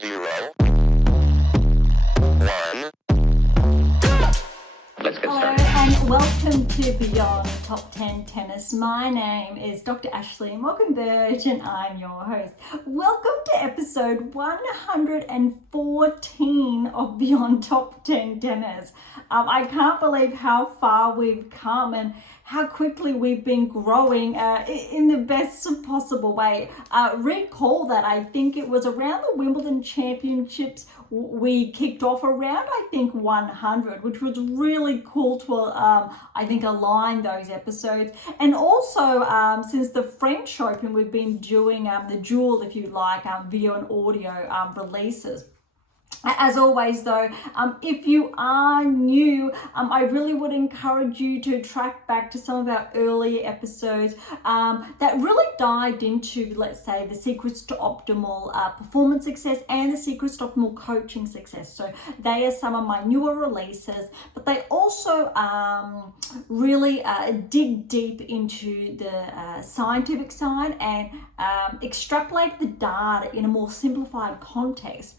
0, 1. Let's get Hello started. and welcome to Beyond Top 10 Tennis. My name is Dr. Ashley Mockenberg and I'm your host. Welcome to episode 114 of Beyond Top 10 Tennis. I can't believe how far we've come and how quickly we've been growing in the best possible way. Recall that I think it was around the Wimbledon Championships we kicked off around, I think, 100, which was really cool to, I think, align those episodes. And also, since the French Open, we've been doing the dual, if you like, video and audio releases. As always, though, if you are new, I really would encourage you to track back to some of our earlier episodes that really dived into, let's say, the secrets to optimal performance success and the secrets to optimal coaching success. So they are some of my newer releases, but they also really dig deep into the scientific side and extrapolate the data in a more simplified context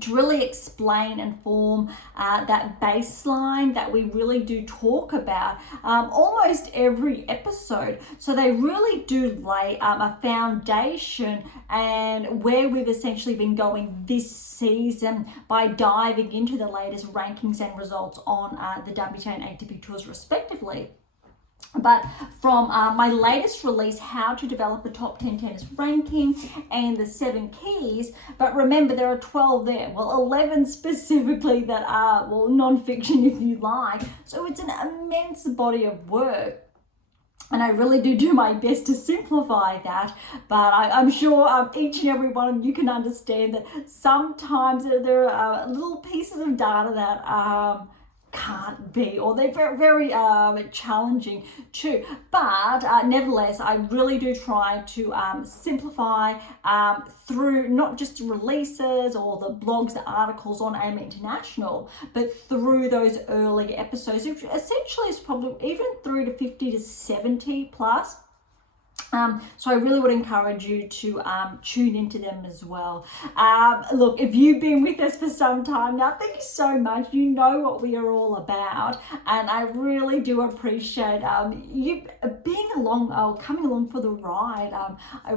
to really explain and form that baseline that we really do talk about almost every episode. So they really do lay a foundation and where we've essentially been going this season by diving into the latest rankings and results on the WTA and ATP tours respectively. But from my latest release, How to Develop a Top 10 Tennis Ranking and the 7 Keys, but remember there are 12 there, well 11 specifically that are, well, non-fiction if you like, so it's an immense body of work. And I really do my best to simplify that, but I'm sure each and every one of you can understand that sometimes there are little pieces of data that can't be, or they're very, very challenging too. But nevertheless, I really do try to simplify through not just releases or the blogs, the articles on AM8 International, but through those early episodes, which essentially is probably even through to 50 to 70 plus. So I really would encourage you to tune into them as well. Look, if you've been with us for some time now, thank you so much. You know what we are all about, and I really do appreciate you being along, coming along for the ride. I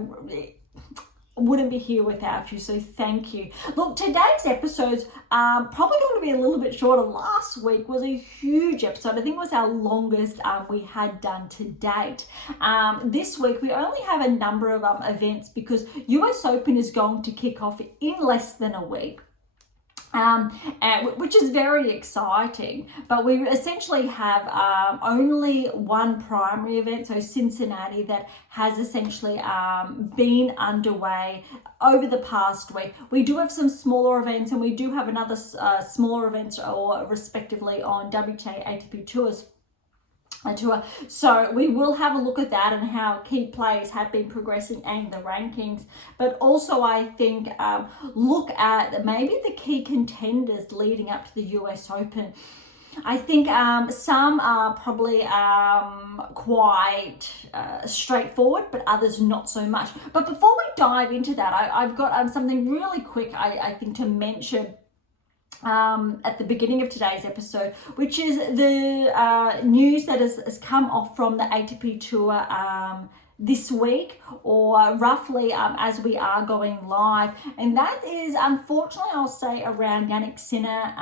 wouldn't be here without you, so thank you. Look, today's episode's probably going to be a little bit shorter. Last week was a huge episode. I think it was our longest we had done to date. This week we only have a number of events because US Open is going to kick off in less than a week. Which is very exciting, but we essentially have only one primary event, so Cincinnati, that has essentially been underway over the past week. We do have some smaller events, and we do have another smaller events, or respectively, on WTA ATP tours. Tour. So we will have a look at that and how key players have been progressing and the rankings, but also I think look at maybe the key contenders leading up to the US Open. I think some are probably quite straightforward, but others not so much. But before we dive into that, I've got something really quick I think to mention at the beginning of today's episode, which is the news that has come off from the ATP Tour this week, or roughly as we are going live, and that is, unfortunately, I'll say, around Jannik Sinner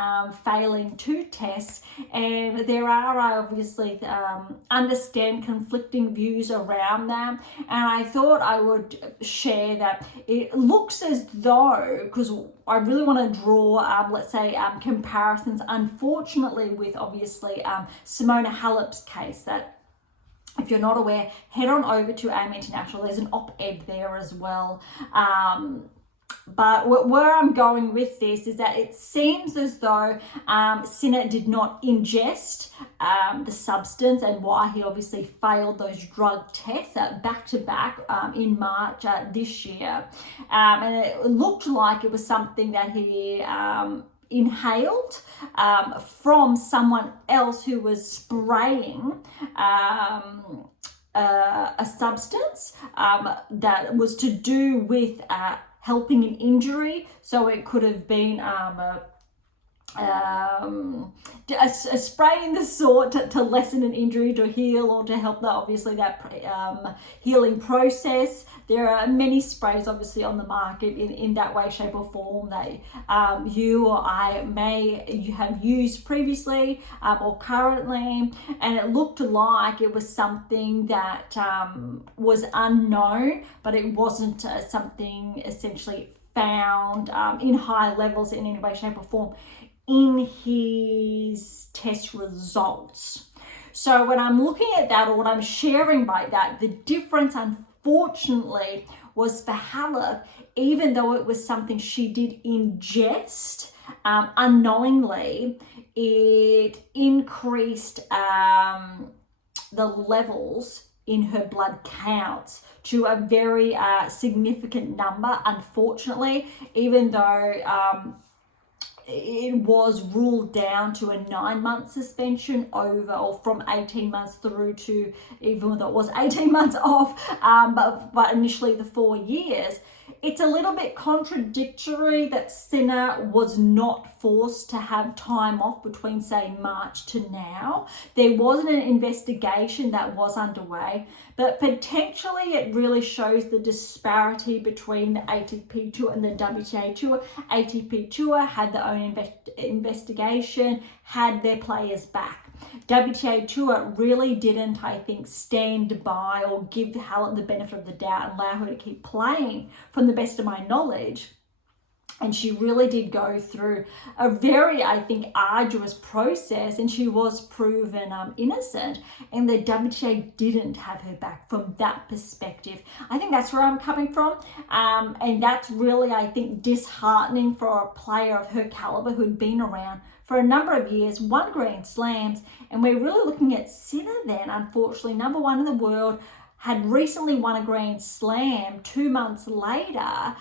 failing 2 tests, and there are obviously understand conflicting views around that, and I thought I would share that it looks as though, because I really want to draw, let's say, comparisons, unfortunately, with obviously Simona Halep's case, that if you're not aware, head on over to AM8 International. There's an op-ed there as well. But where I'm going with this is that it seems as though Sinner did not ingest the substance, and why he obviously failed those drug tests back to back in March this year. And it looked like it was something that he inhaled from someone else who was spraying a substance that was to do with helping an injury. So it could have been a spray in the sort to lessen an injury, to heal, or to help that, obviously, that healing process. There are many sprays obviously on the market in that way, shape or form that you or I you have used previously or currently, and it looked like it was something that was unknown, but it wasn't something essentially found in high levels in any way, shape or form in his test results. So when I'm looking at that, or what I'm sharing by that, the difference unfortunately was for Halep, even though it was something she did ingest unknowingly, it increased the levels in her blood counts to a very significant number, unfortunately, even though it was ruled down to a 9-month suspension or from 18 months through to, even though it was 18 months off, but initially the 4 years. It's a little bit contradictory that Sinner was not forced to have time off between, say, March to now. There wasn't an investigation that was underway, but potentially it really shows the disparity between the ATP Tour and the WTA Tour. ATP Tour had their own investigation, had their players back. WTA Tour really didn't, I think, stand by or give Halep the benefit of the doubt and allow her to keep playing, from the best of my knowledge. And she really did go through a very, I think, arduous process, and she was proven innocent, and the WTA didn't have her back from that perspective. I think that's where I'm coming from, and that's really, I think, disheartening for a player of her caliber who'd been around for a number of years, won Grand Slams, and we're really looking at Sinner then, unfortunately, number one in the world, had recently won a Grand Slam 2 months later.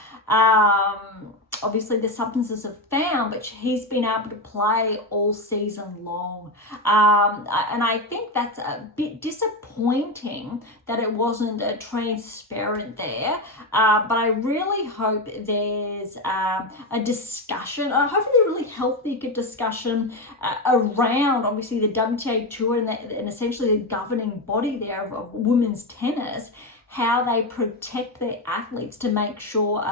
Obviously the substances are found, but he's been able to play all season long. And I think that's a bit disappointing that it wasn't transparent there. But I really hope there's a discussion, hopefully a really healthy discussion around, obviously, the WTA Tour and essentially the governing body there of women's tennis, how they protect their athletes to make sure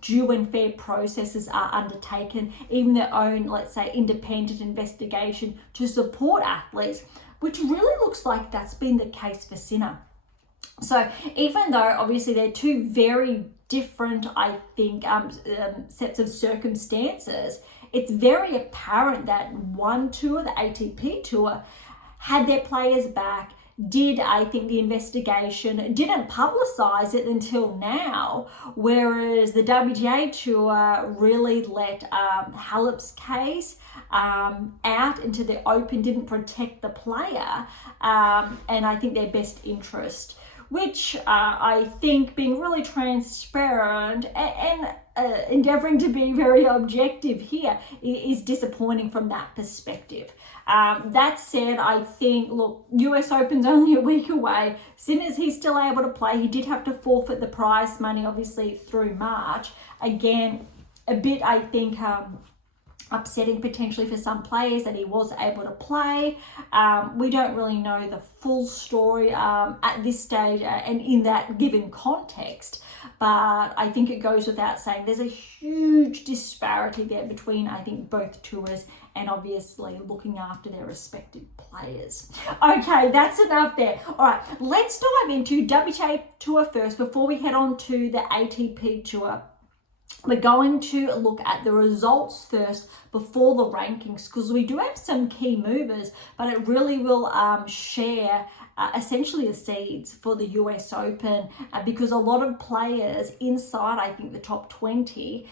due and fair processes are undertaken, even their own, let's say, independent investigation to support athletes, which really looks like that's been the case for Sinner. So even though obviously they're two very different, I think, sets of circumstances, it's very apparent that one tour, the ATP Tour, had their players back, did, I think, the investigation, didn't publicize it until now, whereas the WTA Tour really let Halep's case out into the open, didn't protect the player, and I think their best interest, which I think, being really transparent and endeavoring to be very objective here, is disappointing from that perspective. That said, I think, look, US Open's only a week away. Sinner's, he's still able to play. He did have to forfeit the prize money, obviously, through March. Again, a bit, I think, upsetting potentially for some players that he was able to play. We don't really know the full story at this stage and in that given context, but I think it goes without saying there's a huge disparity there between, I think, both tours, and obviously looking after their respective players. Okay, that's enough there. All right, let's dive into WTA Tour first before we head on to the ATP Tour. We're going to look at the results first before the rankings, because we do have some key movers, but it really will share essentially the seeds for the US Open, because a lot of players inside, I think, the top 20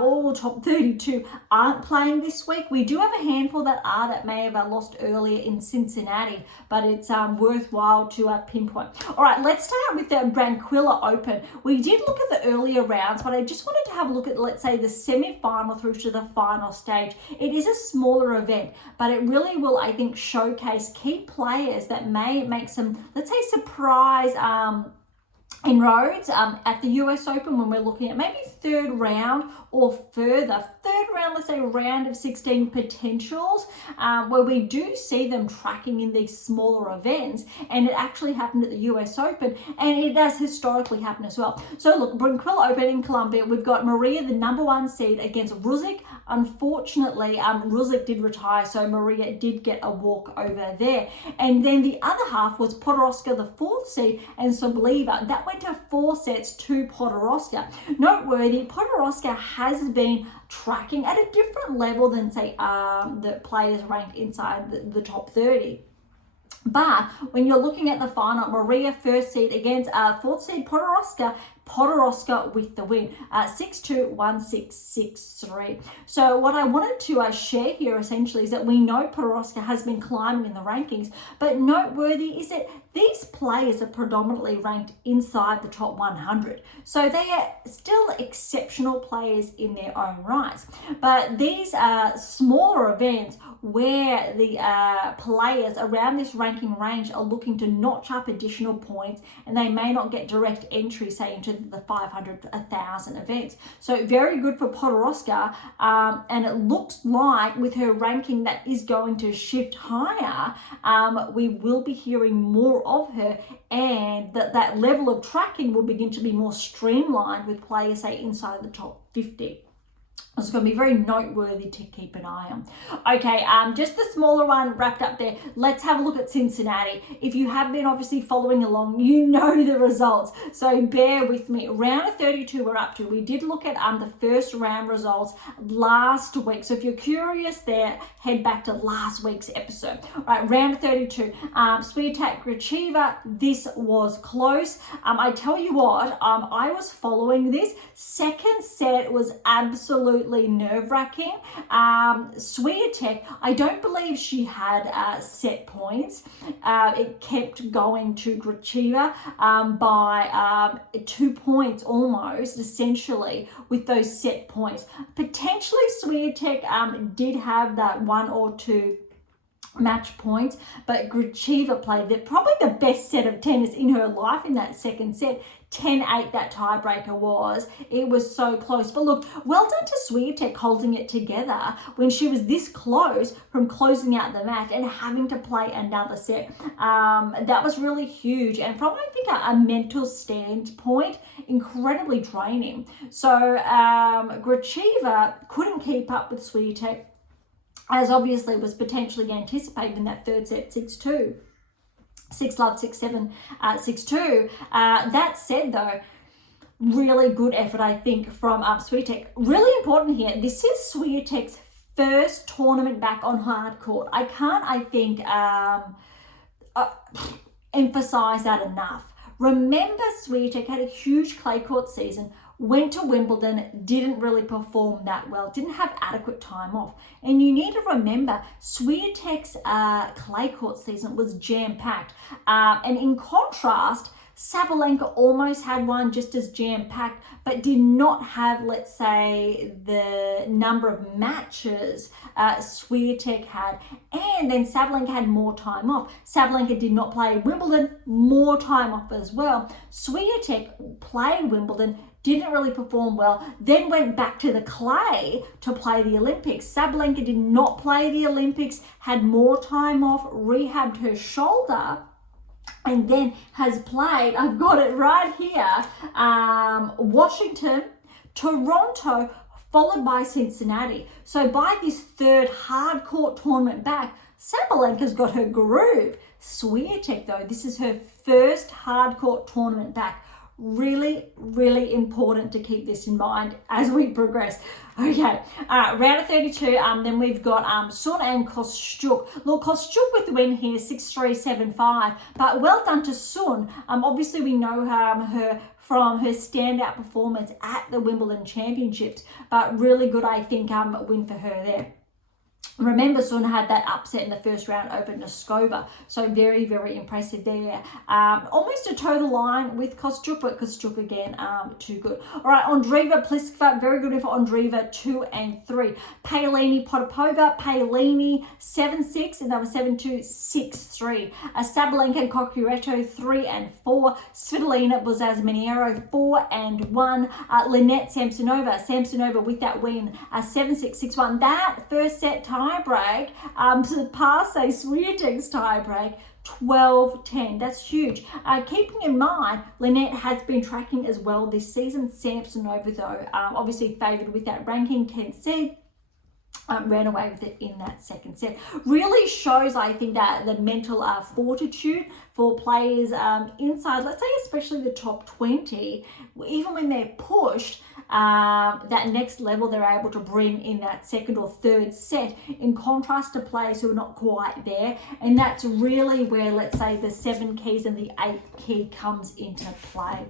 or top 32 aren't playing this week. We do have a handful that may have lost earlier in Cincinnati, but it's worthwhile to pinpoint. All right, let's start with the Barranquilla Open. We did look at the earlier rounds, but I just wanted to have a look at, let's say, the semi-final through to the final stage. It is a smaller event, but it really will, I think, showcase key players that may make some, let's say, surprise inroads at the US Open when we're looking at maybe third round or further. Third round, let's say round of 16 potentials, where we do see them tracking in these smaller events, and it actually happened at the US Open, and it does historically happen as well. So look, Barranquilla Open in Colombia, we've got Maria, the number 1 seed, against Ruzic. Unfortunately, Ruzic did retire, so Maria did get a walk over there. And then the other half was Podoroska, the 4th seed, and Sabalenka. That went to 4 sets to Podoroska. Noteworthy, Podoroska has been tracking at a different level than, say, the players ranked inside the top 30. But when you're looking at the final, Maria 1st seed against 4th seed Podoroska with the win, 6-2, 1-6, 6-3. So what I wanted to share here essentially is that we know Podoroska has been climbing in the rankings, but noteworthy is that these players are predominantly ranked inside the top 100. So they are still exceptional players in their own rights. But these smaller events where the players around this ranking range are looking to notch up additional points, and they may not get direct entry, say, into the 500, 1,000 events. So very good for Podoroska, and it looks like with her ranking that is going to shift higher, we will be hearing more of her, and that level of tracking will begin to be more streamlined with players, say, inside the top 50. It's going to be very noteworthy to keep an eye on. Okay, just the smaller one wrapped up there. Let's have a look at Cincinnati. If you have been obviously following along, you know the results. So bear with me. Round of 32 we're up to. We did look at the first round results last week. So if you're curious there, head back to last week's episode. All right, round of 32. Swiatek Gracheva. This was close. I tell you what, I was following this. Second set was absolutely nerve-wracking. Swiatek, I don't believe she had set points. It kept going to Gracheva by 2 points almost, essentially, with those set points. Potentially Swiatek did have that 1 or 2 match points, but Gracheva played probably the best set of tennis in her life in that second set. 10-8 that tiebreaker was. It was so close. But look, well done to Swiatek holding it together when she was this close from closing out the match and having to play another set. That was really huge. And from, I think, a mental standpoint, incredibly draining. So Gracheva couldn't keep up with Swiatek, as obviously was potentially anticipated in that third set, 6-2. 6-love, 6-7, 6-2. That said, though, really good effort, I think, from Swiatek. Really important here. This is Swiatek's first tournament back on hard court. I can't, I think, emphasize that enough. Remember, Swiatek had a huge clay court season, went to Wimbledon, didn't really perform that well, didn't have adequate time off. And you need to remember, Swiatek's clay court season was jam-packed. And in contrast, Sabalenka almost had one just as jam-packed, but did not have, let's say, the number of matches Swiatek had. And then Sabalenka had more time off. Sabalenka did not play Wimbledon, more time off as well. Swiatek played Wimbledon, didn't really perform well, then went back to the clay to play the Olympics. Sabalenka did not play the Olympics, had more time off, rehabbed her shoulder, and then has played, I've got it right here, Washington, Toronto, followed by Cincinnati. So by this third hard court tournament back, Sabalenka's got her groove. Swiatek, though, this is her first hard court tournament back. Really, really important to keep this in mind as we progress. Okay, round of 32, then we've got Sun and Kostyuk. Look, Kostyuk with the win here, 6-3, 7-5, but well done to Sun. Obviously, we know her from her standout performance at the Wimbledon Championships, but really good, I think, win for her there. Remember, Sun had that upset in the first round over Noskova. So very, very impressive there. Almost a total line with Kostyuk, but Kostyuk again, too good. All right, Andreeva Pliskova, very good for Andreeva, 2 and 3. Paolini Potapova, Paolini 7-6, and that was 7-2, 6-3. Sabalenka and Kokureto, 3 and 4. Svitolina Bozaz-Miniero, 4 and 1. Lynette Samsonova with that win, 7-6, 6-1. That first set tiebreak surpassed Swiatek's tiebreak, 12-10. That's huge. Keeping in mind, Lynette has been tracking as well this season. Samsonova, though, obviously favoured with that ranking, 10th seed. Ran away with it in that second set. Really shows, I think, that the mental fortitude for players inside, let's say especially the top 20, even when they're pushed, that next level they're able to bring in that second or third set, in contrast to players who are not quite there. And that's really where, let's say, the 7 keys and the 8 key comes into play.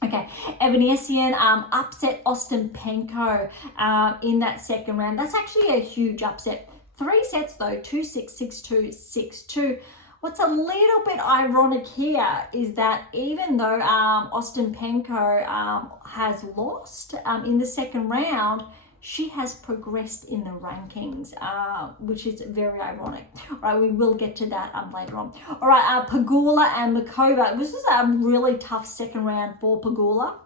Okay, Evanesian upset Ostapenko in that second round. That's actually a huge upset. 3 sets though, 2-6, 6-2, 6-2. What's a little bit ironic here is that even though Ostapenko has lost in the second round, she has progressed in the rankings, which is very ironic. All right, we will get to that later on. All right, Pegula and Makova. This is a really tough second round for Pegula.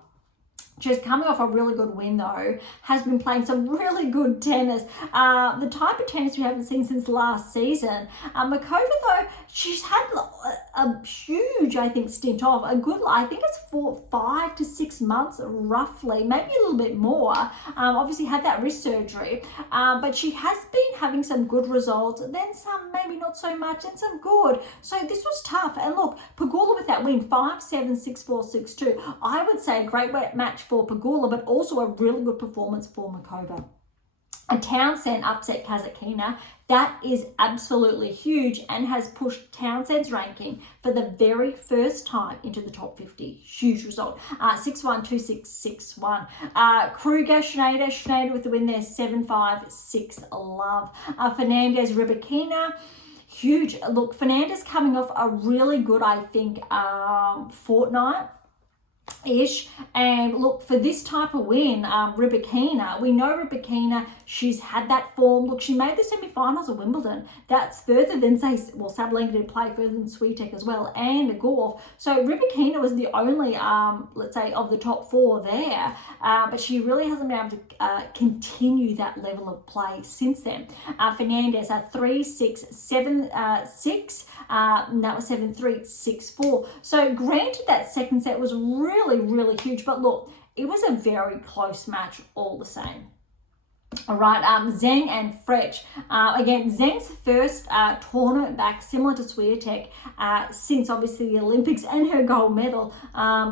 She's coming off a really good win, though, has been playing some really good tennis. The type of tennis we haven't seen since last season. Makova, though, she's had a huge, I think, stint off. A good, I think it's 5 to 6 months, roughly, maybe a little bit more. Obviously had that wrist surgery, but she has been having some good results, then some maybe not so much, and some good. So this was tough. And look, Pegula with that win, 5-7, 6-4, 6-2. I would say a great match for Pegula, but also a really good performance for Makova. A Townsend upset Kazatkina. That is absolutely huge and has pushed Townsend's ranking for the very first time into the top 50. Huge result. 6-1, 2-6, 6-1. Kruger, Schneider with the win there, 7-5, 6-love. Fernandez, Rybakina. Huge. Look, Fernandez coming off a really good, I think, fortnight. And look, for this type of win, Rybakina, we know Rybakina, she's had that form. Look, she made the semi-finals of Wimbledon. That's further than, say, well, Sabalenka did play further than Swiatek as well, and Gauff. So Rybakina was the only, let's say, of the top 4 there, but she really hasn't been able to continue that level of play since then. Fernandez, 3-6, 7-6, and that was 7-3, 6-4. So granted, that second set was really huge, but look, it was a very close match all the same. All right, Zheng and Frech. Again, Zheng's first tournament back, similar to Swiatek, since obviously the Olympics and her gold medal.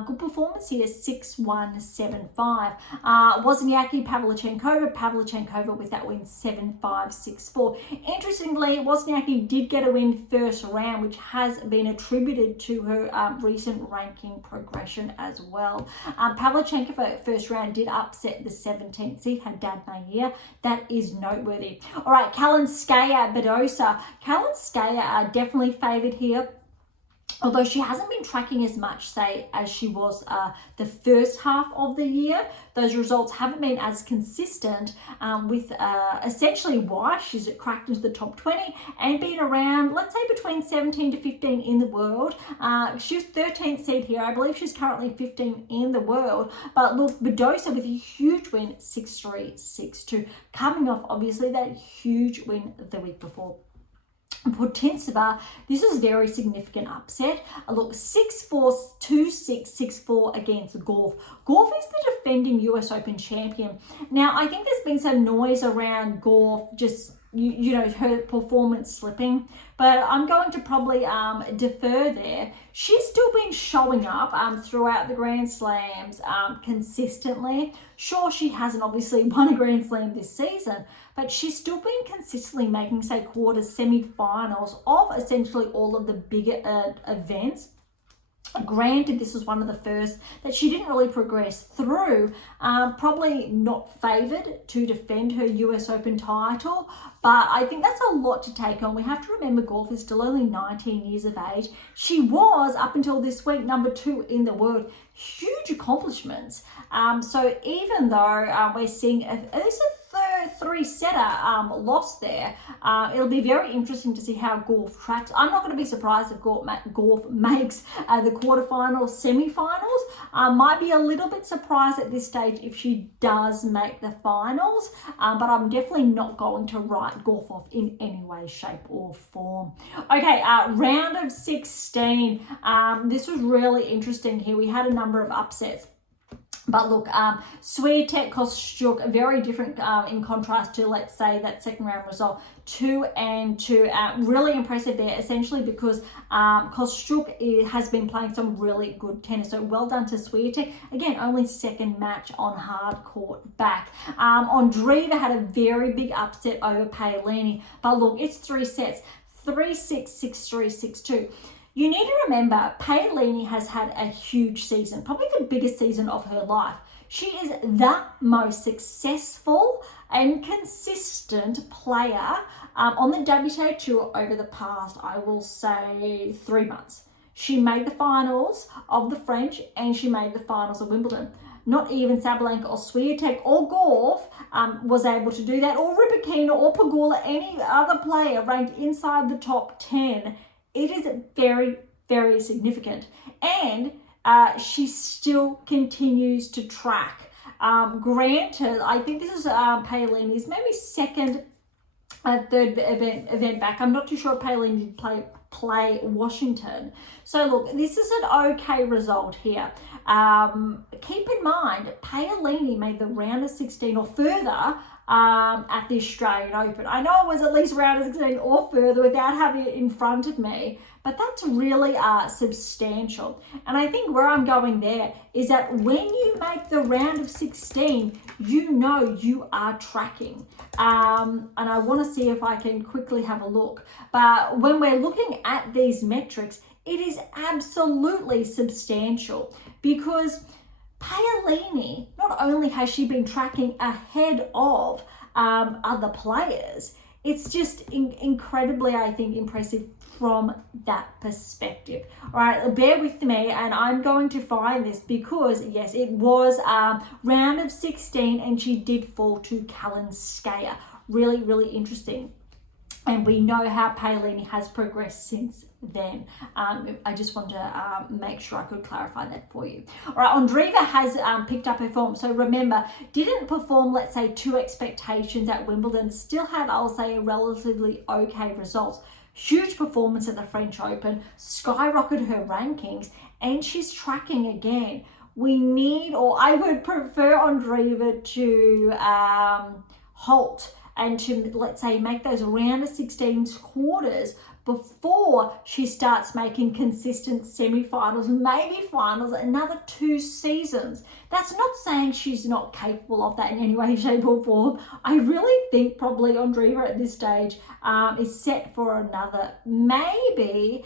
Good performance here, 6-1, 7-5. Wozniacki, Pavlyuchenkova with that win, 7-5, 6-4. Interestingly, Wozniacki did get a win first round, which has been attributed to her recent ranking progression as well. Pavlyuchenkova first round did upset the 17th seed, had Dadna here. That is noteworthy. All right, Kalinskaya, Badosa. Kalinskaya definitely favoured here, although she hasn't been tracking as much, say, as she was the first half of the year. Those results haven't been as consistent with essentially why she's cracked into the top 20 and been around, let's say, between 17 to 15 in the world. She was 13th seed here. I believe she's currently 15 in the world. But look, Badosa with a huge win, 6-3, 6-2. Coming off, obviously, that huge win the week before. Putintseva, this is a very significant upset. Look, 6-4, 2-6, 6-4 against Gauff. Gauff is the defending US Open champion. Now, I think there's been some noise around Gauff, just, you know, her performance slipping, but I'm going to probably defer there. She's still been showing up throughout the Grand Slams consistently. Sure, she hasn't obviously won a Grand Slam this season, but she's still been consistently making, say, quarters, semi-finals of essentially all of the bigger events. Granted, this was one of the first that she didn't really progress through, probably not favoured to defend her US Open title, but I think that's a lot to take on. We have to remember golf is still only 19 years of age. She was, up until this week, number 2 in the world. Huge accomplishments. So even though we're seeing at least a three-setter loss there, it'll be very interesting to see how golf tracks. I'm not going to be surprised if golf makes the quarterfinals, semi-finals. Might be a little bit surprised at this stage if she does make the finals, but I'm definitely not going to write golf off in any way, shape or form. Okay, round of 16. This was really interesting here. We had a number of upsets. But look, Swiatek, Kostyuk, very different in contrast to, let's say, that second round result. 2-2, really impressive there, essentially because Kostyuk has been playing some really good tennis. So well done to Swiatek. Again, only second match on hard court back. Andreeva had a very big upset over Paolini. But look, it's 3 sets. 3-6, 6-3, 6-2. You need to remember, Paolini has had a huge season, probably the biggest season of her life. She is the most successful and consistent player on the WTA Tour over the past, I will say, 3 months. She made the finals of the French and she made the finals of Wimbledon. Not even Sabalenka or Swiatek or Golf was able to do that, or Rybakina or Pegula, any other player ranked inside the top 10. It is very, very significant. And she still continues to track. Granted, I think this is Paolini's maybe second, third event back. I'm not too sure if Paolini did play Washington. So look, this is an okay result here. Keep in mind, Paolini made the round of 16 or further at the Australian Open. I know it was at least round of 16 or further without having it in front of me, but that's really substantial. And I think where I'm going there is that when you make the round of 16, you know you are tracking. And I want to see if I can quickly have a look. But when we're looking at these metrics, it is absolutely substantial because Paolini, not only has she been tracking ahead of other players, it's just incredibly, I think, impressive from that perspective. All right, bear with me, and I'm going to find this because, yes, it was round of 16 and she did fall to Kalinskaya. Really, really interesting. And we know how Paolini has progressed since then. I just want to make sure I could clarify that for you. All right, Andreeva has picked up her form. So remember, didn't perform, let's say, to expectations at Wimbledon. Still had, I'll say, a relatively okay results. Huge performance at the French Open. Skyrocketed her rankings. And she's tracking again. We need, or I would prefer Andreeva to halt and to, let's say, make those round of 16 quarters before she starts making consistent semi-finals, maybe finals, another 2 seasons. That's not saying she's not capable of that in any way, shape or form. I really think probably Andreeva at this stage is set for another maybe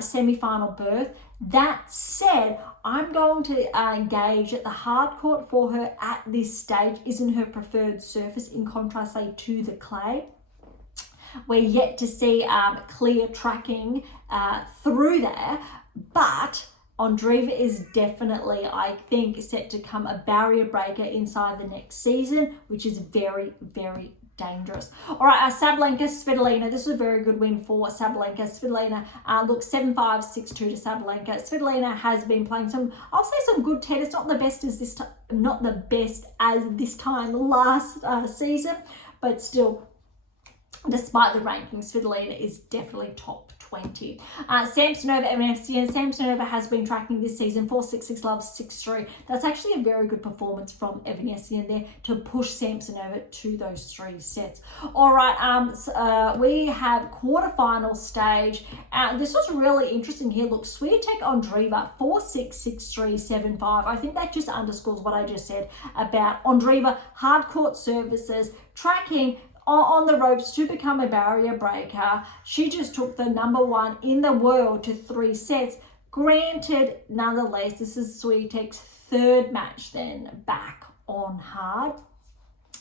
semi-final berth. That said, I'm going to engage that the hard court for her at this stage isn't her preferred surface, in contrast, say, to the clay. We're yet to see clear tracking through there, but Andreeva is definitely, I think, set to come a barrier breaker inside the next season, which is very, very dangerous. All right, Sabalenka, Svitolina. This was a very good win for Sabalenka. Svitolina, look, 7-5, 6-2 to Sabalenka. Svitolina has been playing some, I'll say, some good tennis. Not the best as this time, not the best as this time last season, but still, despite the rankings, Svitolina is definitely top 20. Samsonova, MFC, Samsonova has been tracking this season 4-6, 6-love, 6-3. That's actually a very good performance from Evanesian there to push Samsonova to those 3 sets. All right, we have quarterfinal stage. This was really interesting here. Look, Swiatek Andreeva 4-6, 6-3, 7-5. I think that just underscores what I just said about Andreeva, hard court services, tracking on the ropes to become a barrier breaker. She just took the number 1 in the world to 3 sets. Granted, nonetheless, this is Swiatek's third match then back on hard,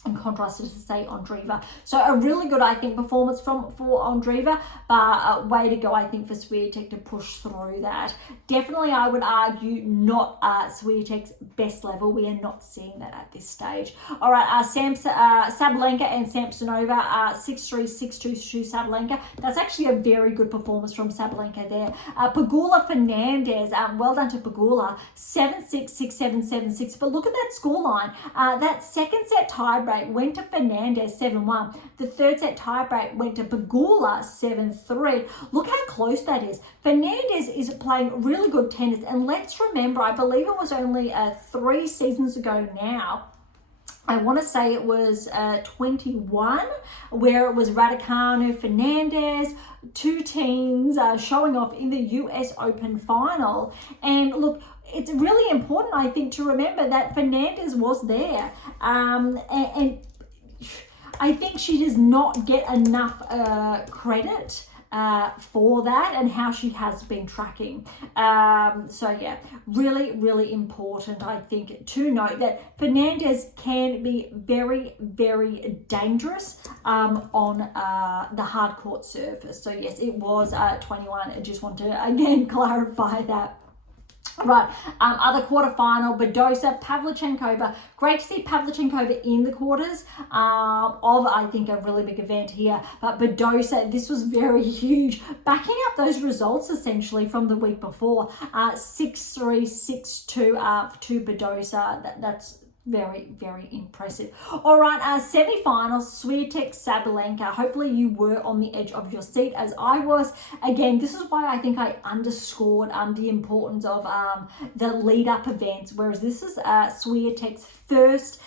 in contrast to, say, Andreeva. So a really good, I think, performance for Andreeva, but way to go, I think, for Swiatek to push through that. Definitely, I would argue, not Swiatek's best level. We are not seeing that at this stage. All right, Sabalenka and Samsonova, 6-3, 6-2 to Sabalenka. That's actually a very good performance from Sabalenka there. Pegula Fernandez, well done to Pegula, 7-6, 6-7, 7-6. But look at that scoreline. That second set tiebreak went to Fernandez 7-1. The third set tiebreak went to Pegula 7-3. Look how close that is. Fernandez is playing really good tennis, and let's remember, I believe it was only 3 seasons ago now. I want to say it was 21, where it was Raducanu, Fernandez, 2 teams showing off in the US Open final. And look, it's really important, I think, to remember that Fernandez was there. And I think she does not get enough credit for that and how she has been tracking. So yeah, really, really important, I think, to note that Fernandez can be very, very dangerous on the hard court surface. So yes, it was 21. I just want to again clarify that. Right, other quarterfinal, Badosa, Pavlyuchenkova. Great to see Pavlyuchenkova in the quarters of, I think, a really big event here. But Badosa, this was very huge. Backing up those results, essentially, from the week before. 6-3, 6-2 to Badosa. That's very, very impressive. All right, semi-finals, Swiatek, Sabalenka. Hopefully you were on the edge of your seat as I was. Again, this is why I think I underscored the importance of the lead-up events, whereas this is Swiatek's first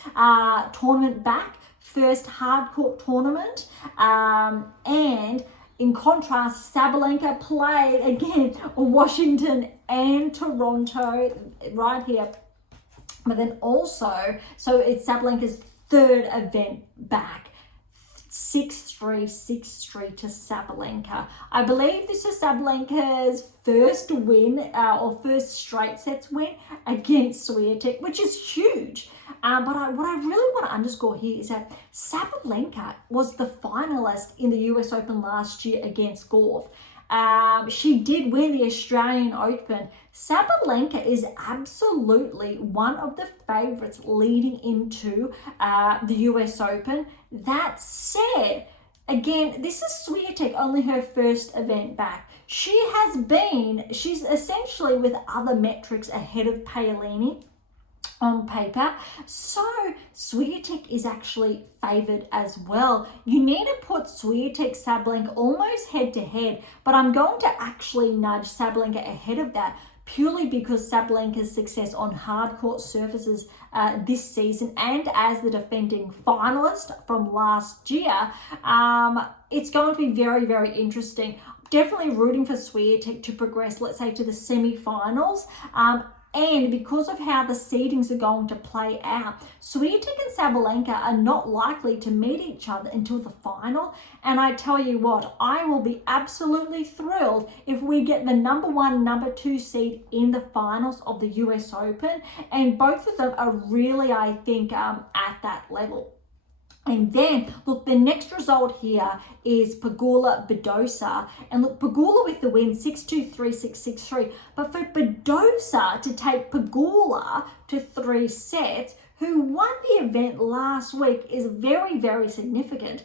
tournament back, first hard court tournament, and in contrast, Sabalenka played, again, Washington and Toronto right here. But then also, so it's Sabalenka's third event back. 6-3, 6-3 to Sabalenka. I believe this is Sabalenka's first win or first straight sets win against Swiatek, which is huge. But what I really want to underscore here is that Sabalenka was the finalist in the US Open last year against Gauff. She did win the Australian Open. Sabalenka is absolutely one of the favourites leading into the US Open. That said, again, this is Swiatek, only her first event back. She's essentially with other metrics ahead of Paolini on paper. So Swiatek is actually favoured as well. You need to put Swiatek, Sabalenka almost head to head, but I'm going to actually nudge Sabalenka ahead of that purely because Sabalenka's success on hard court surfaces this season and as the defending finalist from last year, it's going to be very, very interesting. Definitely rooting for Swiatek to progress, let's say, to the semi-finals. And because of how the seedings are going to play out, Swiatek and Sabalenka are not likely to meet each other until the final. And I tell you what, I will be absolutely thrilled if we get the number 1, number 2 seed in the finals of the US Open. And both of them are really, I think, at that level. And then, look, the next result here is Pegula Badosa. And look, Pegula with the win, 6-2, 3-6, 6-3. But for Badosa to take Pegula to 3 sets, who won the event last week, is very, very significant.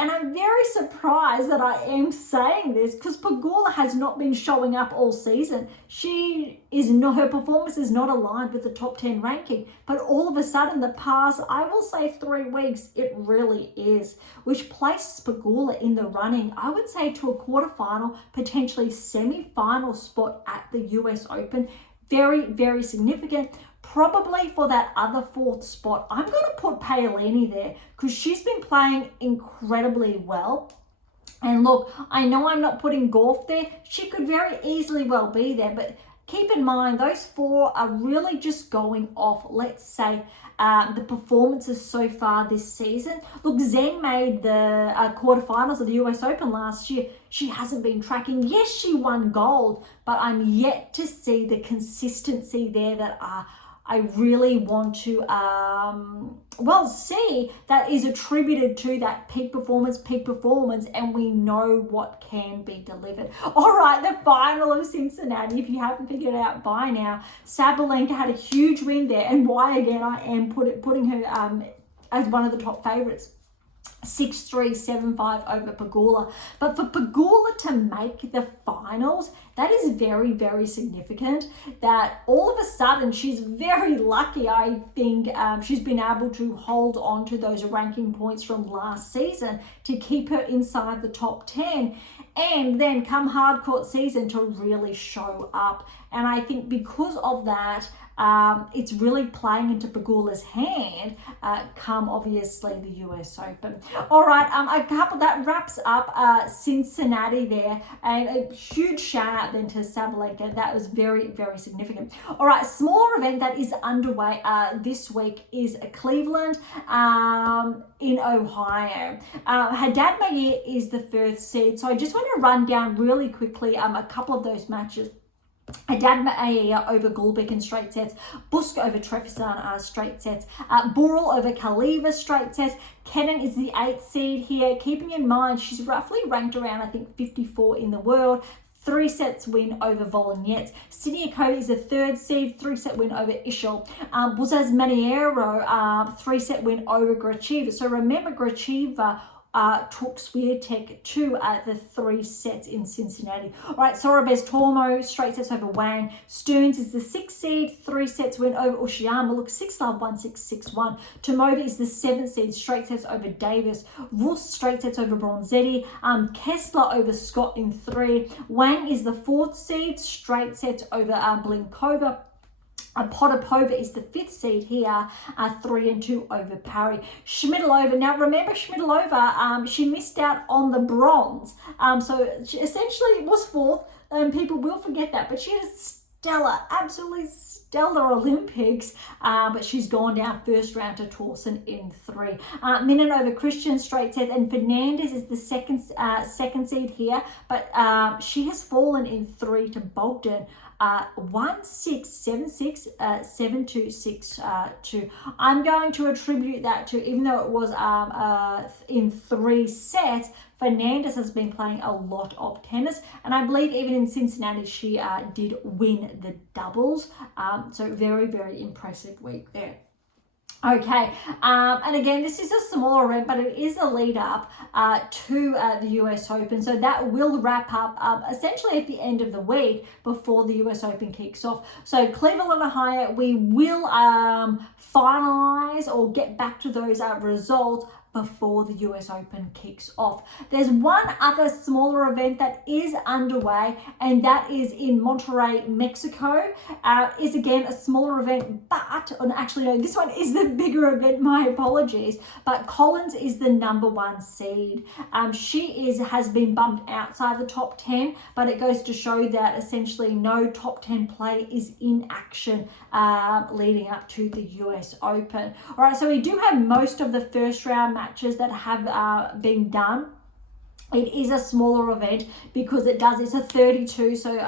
And I'm very surprised that I am saying this because Pegula has not been showing up all season. Her performance is not aligned with the top 10 ranking, but all of a sudden the past, I will say 3 weeks, it really is, which places Pegula in the running, I would say, to a quarterfinal, potentially semi-final spot at the US Open. Very, very significant. Probably for that other 4th spot, I'm going to put Paolini there because she's been playing incredibly well. And look, I know I'm not putting Gauff there. She could very easily well be there, but keep in mind those 4 are really just going off, let's say, the performances so far this season. Look, Zheng made the quarterfinals of the US Open last year. She hasn't been tracking. Yes, she won gold, but I'm yet to see the consistency there that I really want to, see that is attributed to that peak performance, and we know what can be delivered. All right, the final of Cincinnati, if you haven't figured it out by now, Sabalenka had a huge win there, and why again I am putting her as one of the top favorites. 6-3, 7-5 over Pegula. But for Pegula to make the finals, that is very, very significant. That all of a sudden, she's very lucky, I think. She's been able to hold on to those ranking points from last season to keep her inside the top 10. And then come hardcourt season to really show up. And I think because of that, it's really playing into Pegula's hand come obviously the US Open. All right, a couple that wraps up Cincinnati there, and a huge shout out then to Sabalenka. That was very, very significant. All right, smaller event that is underway this week is Cleveland in Ohio. Haddad Mayer is the 1st seed, so I just want to run down really quickly a couple of those matches. Haddad Mayer over Gulbik in straight sets, Busk over Trevisan straight sets, Burrell over Kaliva straight sets. Kenin is the 8th seed here, keeping in mind she's roughly ranked around, I think, 54 in the world. 3 sets win over Volonyets. Siniakova is the 3rd seed, 3-set win over Ishel. Buzaz Maniero, 3-set win over Gracheva. So remember, Gracheva took Swiatek to the 3 sets in Cincinnati. All right, Sorobes Tormo, straight sets over Wang. Stearns is the 6th seed, 3 sets win over Ushiyama. Look, 6-love, 1-6, 6-1. Tomova is the 7th seed, straight sets over Davis. Rus, straight sets over Bronzetti. Kessler over Scott in 3. Wang is the 4th seed, straight sets over Blinkova. Podoroska is the 5th seed here, 3-2 over Parry. Schmidlova, now remember Schmidlova, she missed out on the bronze. So she essentially was 4th, people will forget that, but she had stellar, absolutely stellar Olympics, but she's gone down 1st round to Torsen in 3. Minen over Christian, straight set, and Fernandez is the second seed here, but she has fallen in 3 to Bogdan. 1-6, 7-6, 7-2, 6-2. I'm going to attribute that to, even though it was in 3 sets, Fernandez has been playing a lot of tennis, and I believe even in Cincinnati she did win the doubles. So very, very impressive week there. Okay, and again, this is a smaller event, but it is a lead up to the US Open. So that will wrap up essentially at the end of the week before the US Open kicks off. So Cleveland, Ohio, we will finalize or get back to those results before the US Open kicks off. There's one other smaller event that is underway, and that is in Monterrey, Mexico. Is again a smaller event, but actually no, this one is the bigger event, my apologies. But Collins is the number 1 seed. She has been bumped outside the top 10, but it goes to show that essentially no top 10 play is in action leading up to the US Open. All right, so we do have most of the 1st round matches that have been done. It is a smaller event because it's a 32, so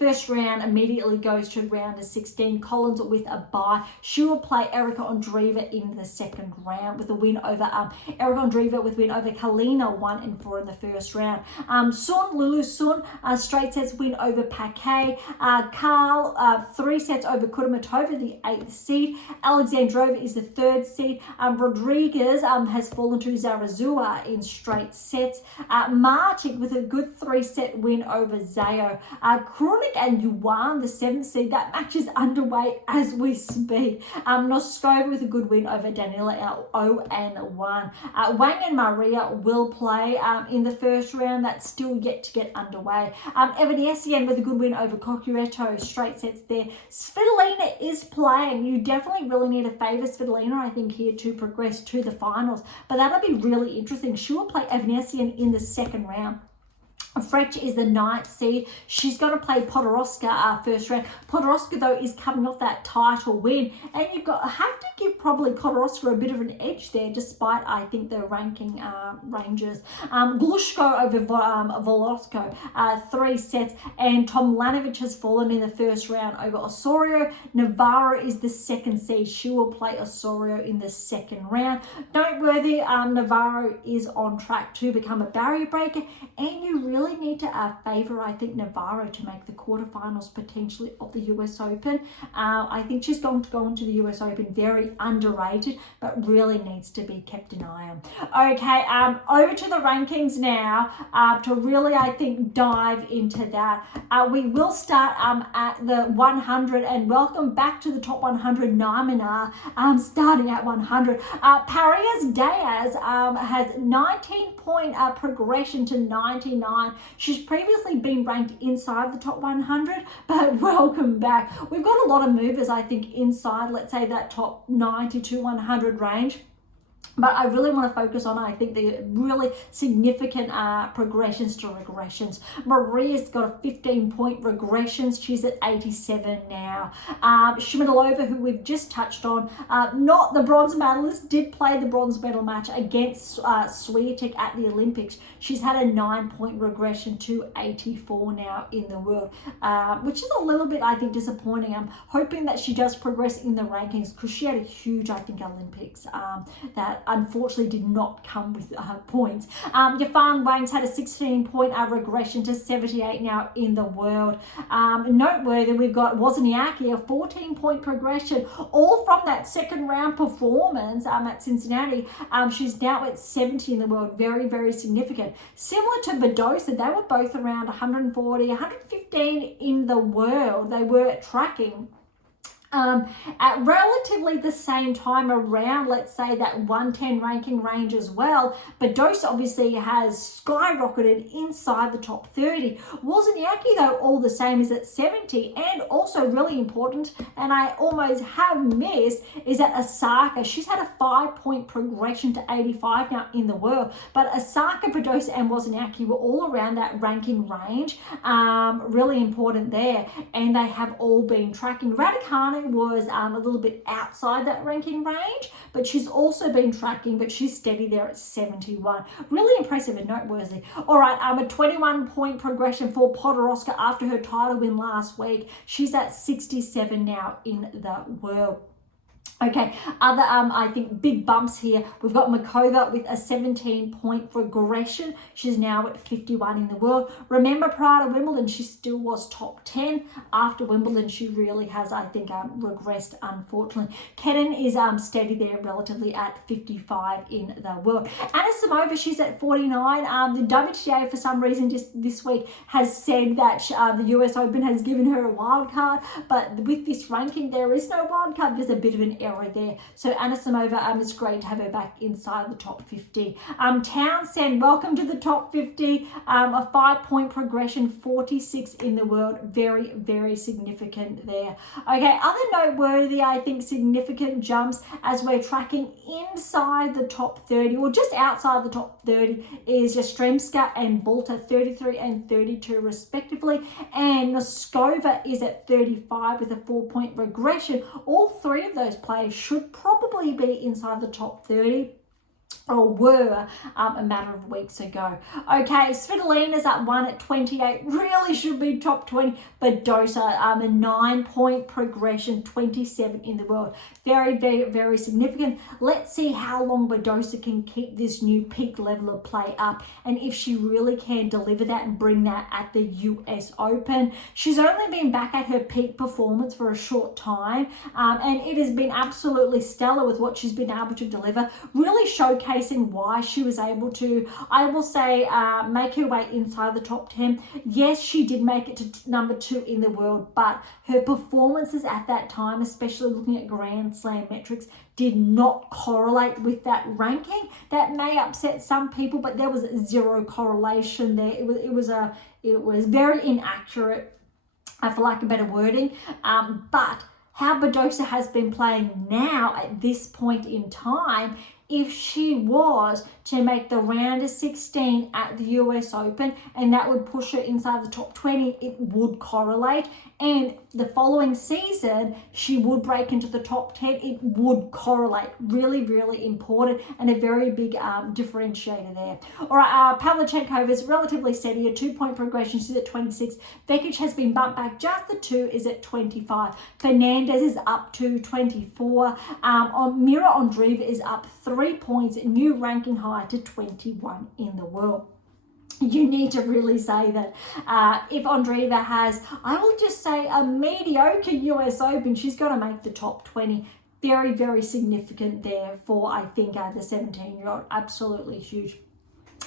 1st round immediately goes to round of 16. Collins with a bye. She will play Erica Andreeva in the 2nd round with a win over Erica Andreeva with win over Kalina 1-4 in the 1st round. Lulu Sun, straight sets win over Paquet. Karl, 3 sets over Kudermetova, the 8th seed. Alexandrova is the 3rd seed. Rodriguez has fallen to Zarazua in straight sets. Martic with a good 3-set win over Zayo. Kronik and Yuan, the 7th seed, that match is underway as we speak. Noskova with a good win over Danila 0-1. Wang and Maria will play in the 1st round. That's still yet to get underway. Evanesian with a good win over Kokureto, straight sets there. Svitolina is playing. You definitely really need to favour Svitolina, I think, here to progress to the finals. But that'll be really interesting. She will play Evanesian in the 2nd round. Fretch is the 9th seed. She's going to play Podoroska first round. Podoroska, though, is coming off that title win. And you've got have to give probably Podoroska a bit of an edge there, despite, I think, the ranking ranges. Glushko over Volosko, 3 sets. And Tomljanovic has fallen in the first round over Osorio. Navarro is the 2nd seed. She will play Osorio in the 2nd round. Noteworthy, Navarro is on track to become a barrier breaker. And you really need to favour, I think, Navarro to make the quarterfinals potentially of the US Open. I think she's going to go into the US Open very underrated, but really needs to be kept an eye on. Okay, over to the rankings now to really, I think, dive into that. We will start at the 100, and welcome back to the top 100, Naimana, starting at 100. Parias Diaz has 19-point progression to 99. She's previously been ranked inside the top 100, but welcome back. We've got a lot of movers, I think, inside, let's say, that top 90 to 100 range. But I really want to focus on, I think, the really significant progressions to regressions. Maria's got a 15-point regression. She's at 87 now. Shmidalova, who we've just touched on, not the bronze medalist, did play the bronze medal match against Swiatek at the Olympics. She's had a 9-point regression to 84 now in the world, which is a little bit, I think, disappointing. I'm hoping that she does progress in the rankings, because she had a huge, I think, Olympics that unfortunately did not come with points. Yafan Wang's had a 16-point regression to 78 now in the world. Noteworthy, we've got Wozniacki, a 14-point progression, all from that 2nd round performance at Cincinnati. She's now at 70 in the world. Very, very significant. Similar to Badosa, they were both around 140, 115 in the world. They were tracking. At relatively the same time around, let's say, that 110 ranking range as well. Badosa obviously has skyrocketed inside the top 30. Wozniacki, though, all the same, is at 70. And also really important, and I almost have missed, is that Osaka. She's had a 5-point progression to 85 now in the world. But Osaka, Badosa, and Wozniacki were all around that ranking range. Really important there. And they have all been tracking. Raducanu was a little bit outside that ranking range, but she's also been tracking, but she's steady there at 71. Really impressive and noteworthy. All right, a 21-point progression for Podoroska after her title win last week. She's at 67 now in the world. Okay, other, I think, big bumps here. We've got Makova with a 17-point progression. She's now at 51 in the world. Remember, prior to Wimbledon, she still was top 10. After Wimbledon, she really has, I think, regressed, unfortunately. Kenin is steady there relatively at 55 in the world. Anisimova, she's at 49. The WTA, for some reason, just this week has said that the US Open has given her a wild card, but with this ranking, there is no wild card. There's a bit of an error there. So Anisimova, it's great to have her back inside the top 50. Townsend, welcome to the top 50. A 5-point progression, 46 in the world. Very, very significant there. Okay, other noteworthy, I think, significant jumps as we're tracking inside the top 30, or just outside the top 30, is Yastremska and Balta, 33 and 32 respectively. And Noskova is at 35 with a 4-point regression. All 3 of those players should probably be inside the top 30, or were a matter of weeks ago. Okay, Svitolina's at 1 at 28. Really should be top 20. Badosa, a 9-point progression, 27 in the world. Very, very, very significant. Let's see how long Badosa can keep this new peak level of play up, and if she really can deliver that and bring that at the US Open. She's only been back at her peak performance for a short time, and it has been absolutely stellar with what she's been able to deliver. Really showcasing why she was able to, I will say, make her way inside the top 10. Yes, she did make it to number 2 in the world, but her performances at that time, especially looking at Grand Slam metrics, did not correlate with that ranking. That may upset some people, but there was zero correlation there. It was very inaccurate, for lack of better wording. But how Badosa has been playing now at this point in time, if she was to make the round of 16 at the US Open, and that would push her inside the top 20. It would correlate, and the following season she would break into the top 10. It would correlate. Really, really important, and a very big differentiator there. All right, Pavlyuchenkova is relatively steady, a 2-point progression. She's at 26. Vekic has been bumped back just the 2, is at 25. Fernandez is up to 24. Mira Andreeva is up 3 points, new ranking high to 21 in the world. You need to really say that if Andreeva has, I will just say, a mediocre US Open, she's got to make the top 20. Very, very significant there for, I think, the 17-year-old. Absolutely huge.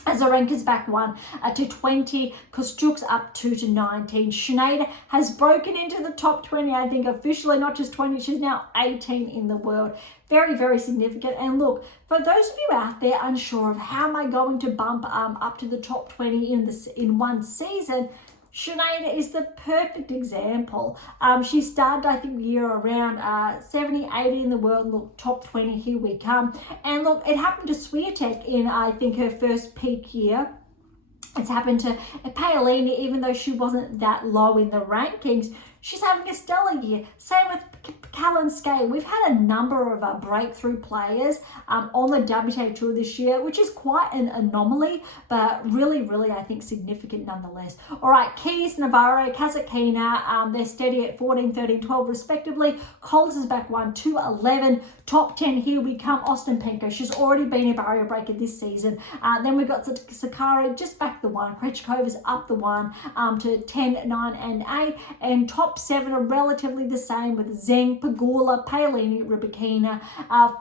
Azarenka's back 1 to 20. Kostyuk's up 2 to 19. Schneider has broken into the top 20, I think, officially, not just 20. She's now 18 in the world. Very, very significant. And look, for those of you out there unsure of how am I going to bump up to the top 20 in one season, Schneider is the perfect example. She started, I think, the year around 70, 80 in the world. Look, top 20, here we come. And look, it happened to Swiatek in, I think, her first peak year. It's happened to Paolini, even though she wasn't that low in the rankings. She's having a stellar year. Same with Kalinske. We've had a number of breakthrough players on the WTA Tour this year, which is quite an anomaly, but really, really, I think, significant nonetheless. All right, Keys, Navarro, Kasatkina, they're steady at 14, 13, 12 respectively. Coles is back 1 to 11. Top 10, here we come. Ostapenko, she's already been a barrier breaker this season. Then we've got Sakari just back the 1. Krejcikova's up the 1 to 10, 9, and 8. And top 7 are relatively the same with Zeng, Pegula, Paolini, Rybakina,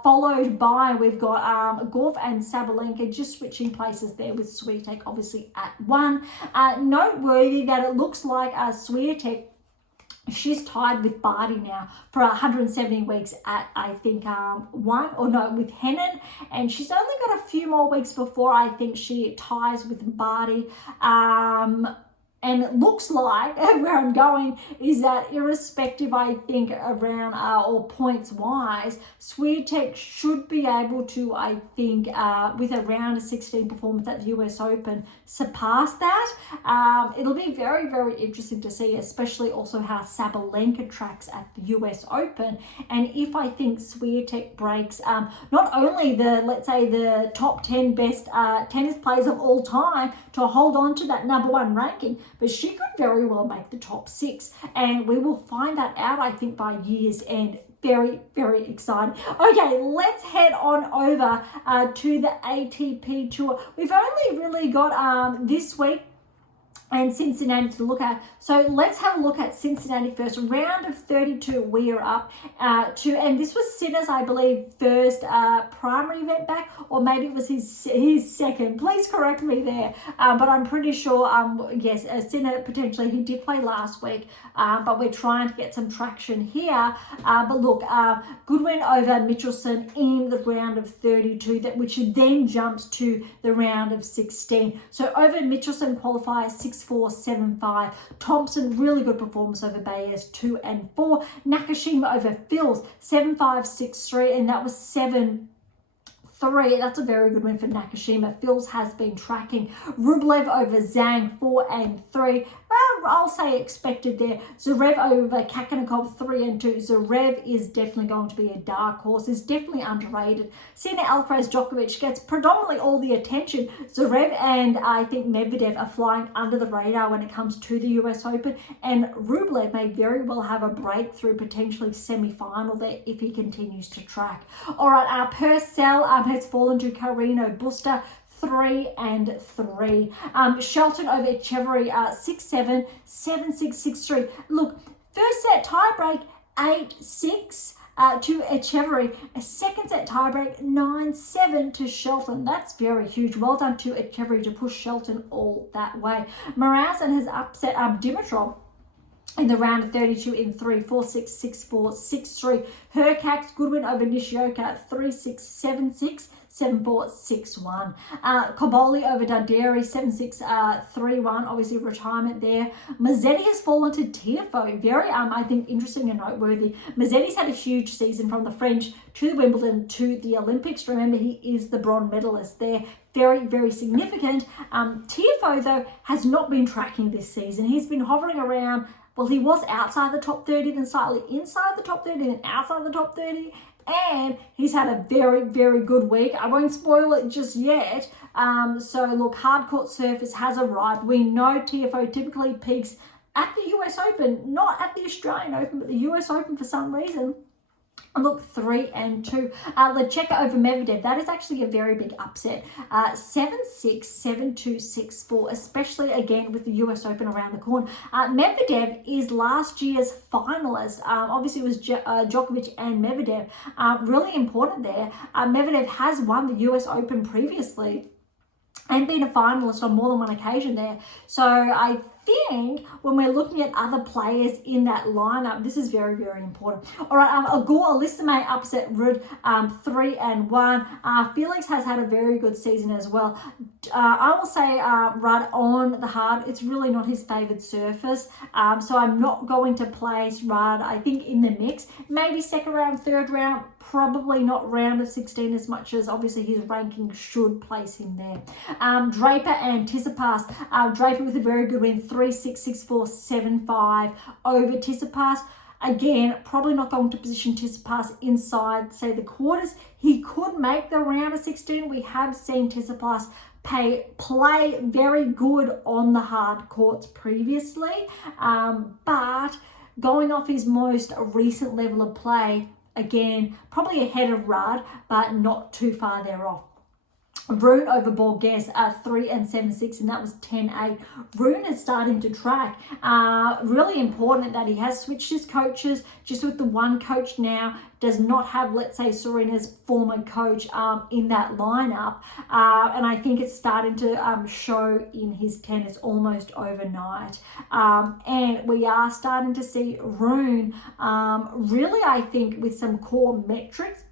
followed by, we've got Gorf and Sabalenka just switching places there with Swiatek obviously at 1. Noteworthy that it looks like Swiatek, she's tied with Barty now for 170 weeks at, I think, with Henin. And she's only got a few more weeks before I think she ties with Barty. And it looks like, where I'm going, is that irrespective, I think, around or points-wise, Swiatek should be able to, I think, with a round of 16 performance at the US Open, surpass that. It'll be very, very interesting to see, especially also how Sabalenka tracks at the US Open. And if I think Swiatek breaks not only let's say, the top 10 best tennis players of all time to hold on to that #1 ranking, but she could very well make the top 6. And we will find that out, I think, by year's end. Very, very exciting. Okay, let's head on over to the ATP Tour. We've only really got this week and Cincinnati to look at. So let's have a look at Cincinnati first. Round of 32, we are up to, and this was Sinner's, I believe, first primary event back, or maybe it was his second. Please correct me there. But I'm pretty sure, yes, Sinner potentially, he did play last week, but we're trying to get some traction here. But look, good win over Michelson in the round of 32, which then jumps to the round of 16. So over Michelson qualifies 6-4, 7-5. Thompson, really good performance over Baez, 2 and 4. Nakashima over Fils, 7-5, 6-3, and that was 7-3. That's a very good win for Nakashima. Fils has been tracking. Rublev over Zhang, 4 and 3. I'll say expected there. Zverev over Kakanakov, 3 and 2. Zverev is definitely going to be a dark horse. Is definitely underrated. Sinner, Alcaraz, Djokovic gets predominantly all the attention. Zverev and I think Medvedev are flying under the radar when it comes to the US Open. And Rublev may very well have a breakthrough, potentially semi-final there if he continues to track. All right, Purcell has fallen to Carino Busta, 3 and 3. Shelton over Echeverry, 6-7, 7-6, 6-3. Look, first set tiebreak, 8-6 to Echeverry. A second set tiebreak, 9-7 to Shelton. That's very huge. Well done to Echeverry to push Shelton all that way. Mrazan has upset Dimitrov in the round of 32 in 3, 4-6, 6-4, 6-3. Hurkacz, good win over Nishioka, 3-6, 7-6. 7-4, 6-1. Koboli over Darderi, 7-6, 3-1. Obviously retirement there. Mazzetti has fallen to Tiafoe. Very, I think, interesting and noteworthy. Mazzetti's had a huge season from the French to the Wimbledon to the Olympics. Remember, he is the bronze medalist there. Very, very significant. Tiafoe, though, has not been tracking this season. He's been hovering around. Well, he was outside the top 30, then slightly inside the top 30, then outside the top 30. And he's had a very, very good week. I won't spoil it just yet. So, look, hard court surface has arrived. We know Tiafoe typically peaks at the US Open, not at the Australian Open, but the US Open for some reason. And look, 3-2. Lecheka over Medvedev. That is actually a very big upset. 7-6, 7-2, 6-4, especially again with the US Open around the corner. Medvedev is last year's finalist. Obviously, it was Djokovic and Medvedev. Really important there. Medvedev has won the US Open previously and been a finalist on more than one occasion there. So I think when we're looking at other players in that lineup, this is very, very important. All right, Agour-Elisame upset Ruud, 3-1. Felix has had a very good season as well. I will say Ruud on the hard, it's really not his favoured surface. So I'm not going to place Ruud, I think, in the mix. Maybe second round, third round, probably not round of 16 as much as obviously his ranking should place him there. Draper and Tsitsipas. Draper with a very good win, 3-6, 6-4, 7-5 over Tsitsipas. Again, probably not going to position Tsitsipas inside, say, the quarters. He could make the round of 16. We have seen Tsitsipas play very good on the hard courts previously, but going off his most recent level of play, again, probably ahead of Ruud, but not too far thereof. Rune over Borges, 3-7-6, and that was 10-8. Rune is starting to track. Really important that he has switched his coaches, just with the one coach now, does not have, let's say, Serena's former coach in that lineup. And I think it's starting to show in his tennis almost overnight. And we are starting to see Rune really, I think, with some core metrics.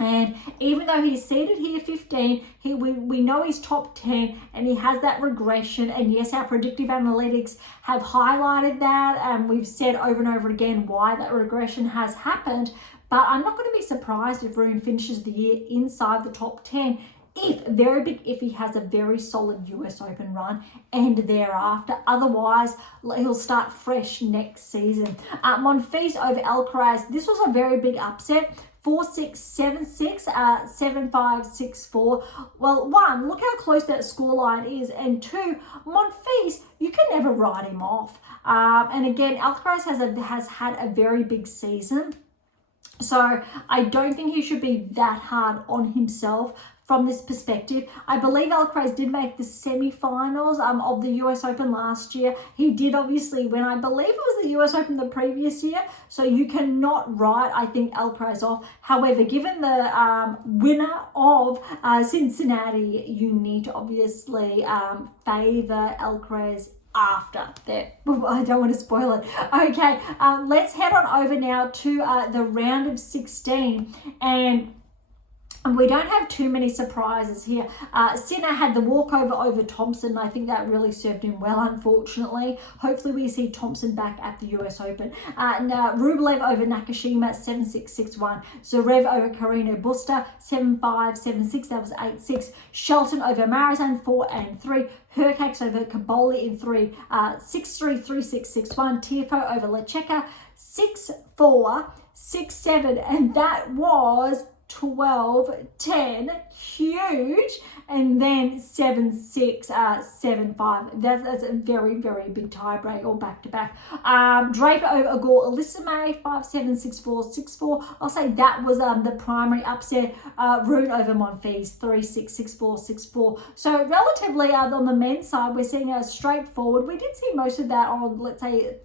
And even though he's seeded here 15, we know he's top 10 and he has that regression. And yes, our predictive analytics have highlighted that. And we've said over and over again why that regression has happened. But I'm not going to be surprised if Rune finishes the year inside the top 10. If he has a very solid US Open run and thereafter. Otherwise, he'll start fresh next season. Monfils over Alcaraz. This was a very big upset. 4-6, 7-6, 7-5, 6-4. Well, one, look how close that scoreline is. And two, Monfils, you can never write him off. And again, Alcaraz has had a very big season. So I don't think he should be that hard on himself from this perspective. I believe Alcaraz did make the semi-finals of the US Open last year. He did obviously win, I believe it was the US Open the previous year. So you cannot write, I think, Alcaraz off. However, given the winner of Cincinnati, you need to obviously favour Alcaraz after that. I don't want to spoil it. Okay, let's head on over now to the round of 16. And we don't have too many surprises here. Sinner had the walkover over Thompson. I think that really served him well, unfortunately. Hopefully we see Thompson back at the US Open. Now, Rublev over Nakashima, 7-6, 6-1. Zverev over Carino Busta, 7-5, 7-6. That was 8-6. Shelton over Marizan, 4-3. Hurkacz over Koboli in 3, 6-3, 3-6, 6-1. Tiafoe over Lecheka, 6-4, 6-7. And that was 12-10, huge, and then 7-6, 7-5. That's a very, very big tiebreak, all back-to-back. Draper over Agour-Elisame, 5-7, 6-4, 6-4. I'll say that was the primary upset. Rune over Monfils, 3-6, 6-4, 6-4. So relatively on the men's side, we're seeing a straightforward. We did see most of that on, let's say,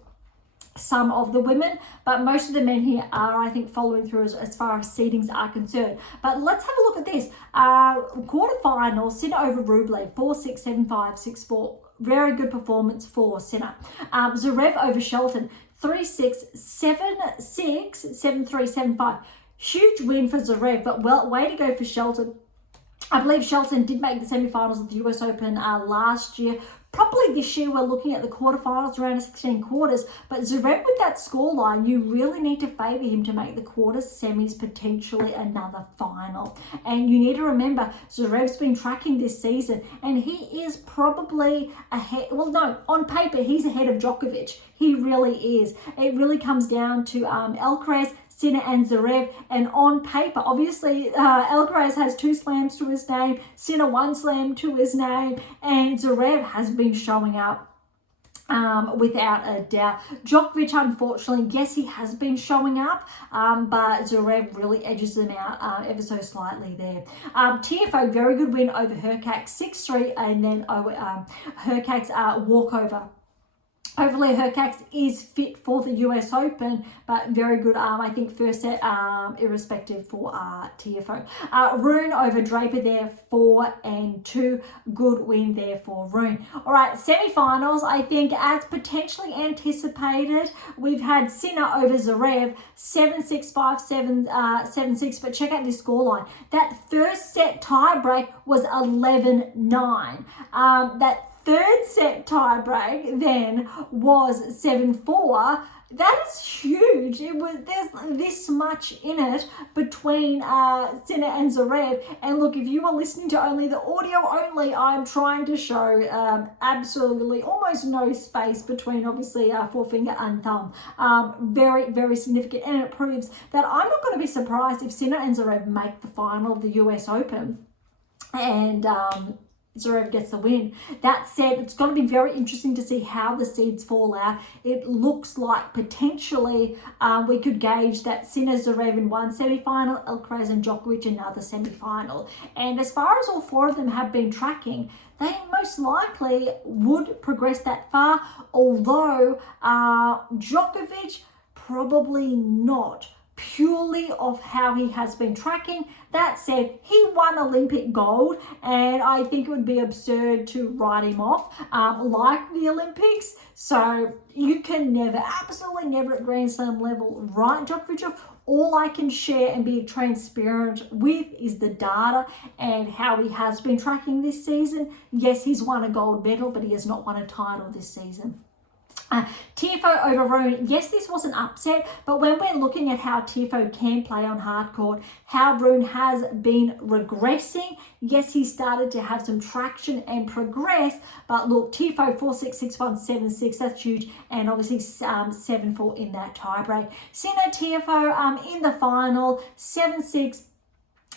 some of the women, but most of the men here are, I think, following through as far as seedings are concerned. But let's have a look at this. Quarterfinal, Sinner over Rublev, 4-6, 7-5, 6-4. Very good performance for Sinner. Zverev over Shelton, 3-6, 7-6, 7-3, 7-5. Huge win for Zverev, but way to go for Shelton. I believe Shelton did make the semi-finals of the US Open last year. Probably this year we're looking at the quarterfinals, around 16 quarters. But Zverev with that scoreline, you really need to favour him to make the quarters, semis, potentially another final. And you need to remember, Zverev's been tracking this season and he is probably ahead. Well, no, on paper, he's ahead of Djokovic. He really is. It really comes down to Alcaraz, Sinner and Zverev, and on paper, obviously, Alcaraz has 2 slams to his name, Sinner 1 slam to his name, and Zverev has been showing up without a doubt. Djokovic, unfortunately, yes, he has been showing up, but Zverev really edges them out ever so slightly there. Tiafoe, very good win over Hurkacz, 6-3, and then Hurkacz walkover. Hopefully Hurkacz is fit for the US Open, but very good, I think, first set, irrespective for Tiafoe. Rune over Draper there, 4-2. Good win there for Rune. All right, semi-finals, I think, as potentially anticipated, we've had Sinner over Zverev, 7-6, 5-7, 7-6, but check out this scoreline. That first set tiebreak was 11-9. That third set tiebreak then was 7-4. That is huge. There's this much in it between Sinner and Zverev. And look, if you are listening to only the audio only, I'm trying to show absolutely almost no space between, obviously, forefinger and thumb. Very, very significant. And it proves that I'm not going to be surprised if Sinner and Zverev make the final of the US Open. And Zverev gets the win. That said, it's going to be very interesting to see how the seeds fall out. It looks like potentially we could gauge that Sinner, Zverev in one semi-final, Alcaraz and Djokovic another semi-final. And as far as all 4 of them have been tracking, they most likely would progress that far, although Djokovic probably not, purely of how he has been tracking. That said, he won Olympic gold, and I think it would be absurd to write him off like the Olympics. So you can never, absolutely never at Grand Slam level, write Djokovic off. All I can share and be transparent with is the data and how he has been tracking this season. Yes, he's won a gold medal, but he has not won a title this season. Tiafoe over Rune. Yes, this was an upset, but when we're looking at how Tiafoe can play on hard court, how Rune has been regressing, yes, he started to have some traction and progress, but look, Tiafoe 4-6, 6-1, 7-6, that's huge, and obviously 7-4 in that tiebreak. Sinner, Tiafoe in the final, 7-6,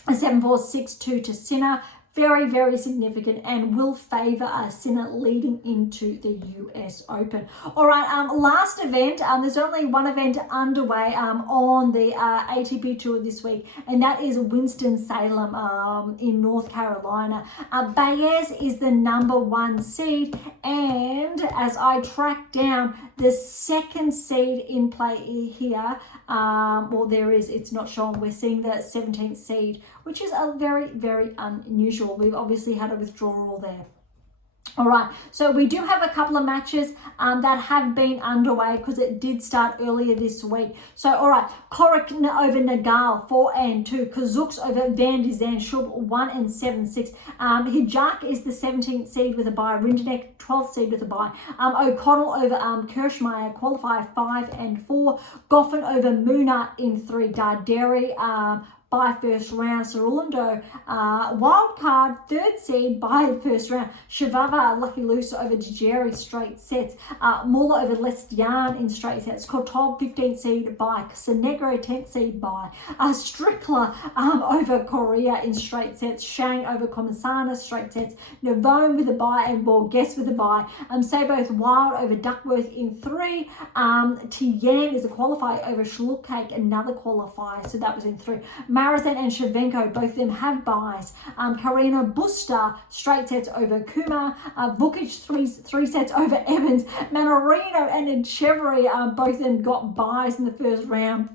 7-4, 6-2 to Sinner. Very, very significant and will favour Sinner leading into the US Open. All right, last event. There's only one event underway on the ATP Tour this week, and that is Winston-Salem in North Carolina. Baez is the #1 seed, and as I track down the second seed in play here, well, there is, it's not shown. We're seeing the 17th seed, which is a very, very unusual. We've obviously had a withdrawal there. All right, so we do have a couple of matches that have been underway because it did start earlier this week. So, all right, Korik over Nagal, 4-2. Kazuks over Van de Zandschulp, 1-7-6. Hijak is the 17th seed with a bye. Rindenek, 12th seed with a bye. O'Connell over Kirschmeyer, qualifier 5-4. Goffin over Muna in 3. Darderi, by first round. Cerulando, wild card, 3rd seed by first round. Shavava, Lucky Loose over Djeri, straight sets. Muller over Lestian in straight sets. Kotov, 15th seed by. Casanegro, 10th seed by. Strickler over Korea in straight sets. Shang over Komisana, straight sets. Navone with a bye and Borges with a bye. Say both Wild over Duckworth in 3. Tien is a qualifier over Schlukake, another qualifier, so that was in 3. Marazan and Shevchenko, both of them have buys. Karina Busta, straight sets over Kumar. Vukic, three sets over Evans. Manorino and Echeverry, both of them got buys in the first round.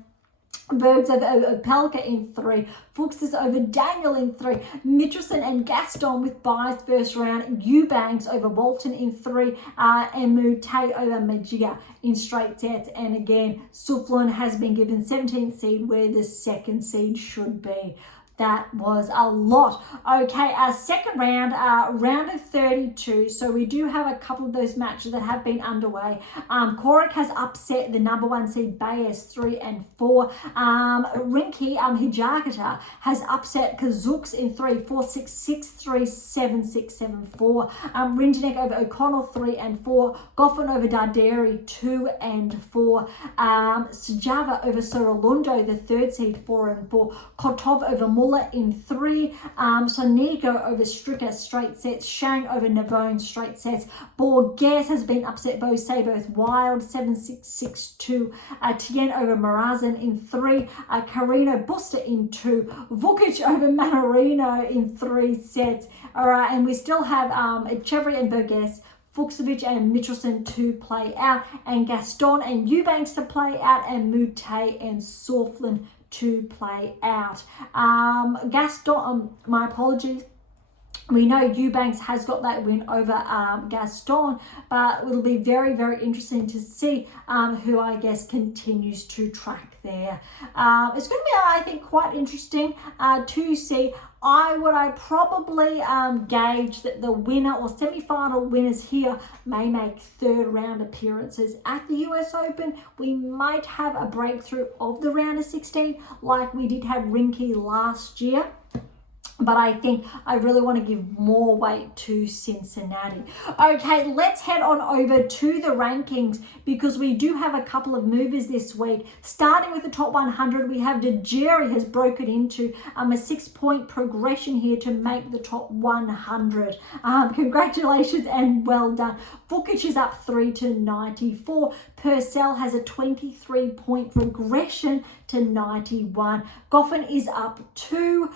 Bergs over Pelka in 3. Fuchs is over Daniel in 3. Mitchelson and Gaston with buys first round. Eubanks over Walton in 3. And Mute over Magia in straight sets. And again, Suflin has been given 17th seed where the 2nd seed should be. That was a lot. Okay, our second round, round of 32. So we do have a couple of those matches that have been underway. Korek has upset the number 1 seed Baez 3 and 4. Rinky Hijikata has upset Kazuks in 3, 4, 6, 6, 3, 7, 6, 7, 4. Rinjanek over O'Connell 3 and 4. Goffin over Darderi 2 and 4. Sujava over Sorolundo, the 3rd seed 4 and 4. Kotov over Muller in 3. Sonigo over Stricker straight sets. Shang over Navone straight sets. Borges has been upset both Saboth Wild 7, 6, 6, 2. Tien over Marazin in 3. Carino Buster in 2. Vukic over Manarino in 3 sets. All right, and we still have Chevry and Borges, Fuchsovic and Mitchelson to play out, and Gaston and Eubanks to play out, and Mute and Sorflin to play out. Gaston, my apologies. We know Eubanks has got that win over Gaston, but it'll be very, very interesting to see who I guess continues to track there. It's going to be, I think, quite interesting to see. I probably gauge that the winner or semi-final winners here may make 3rd round appearances at the US Open. We might have a breakthrough of the round of 16 like we did have Rinky last year. But I think I really want to give more weight to Cincinnati. Okay, let's head on over to the rankings because we do have a couple of movers this week. Starting with the top 100, we have Dejeri has broken into a 6-point progression here to make the top 100. Congratulations and well done. Vukic is up 3 to 94. Purcell has a 23-point progression to 91. Goffin is up 2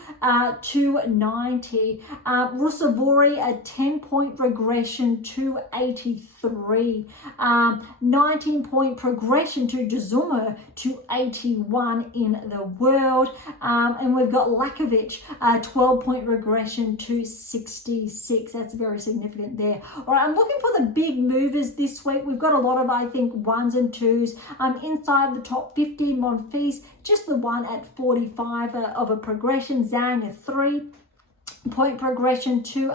to 90. Rusevori, a 10-point regression to 83. 19-point progression to Dzumhur to 81 in the world. And we've got Lakovic, a 12-point regression to 66. That's very significant there. All right, I'm looking for the big movers this week. We've got a lot of, I think, 1s and 2s. Inside the top 50, Monfils, just the one at 45 of a progression. Zhang, a 3-point progression to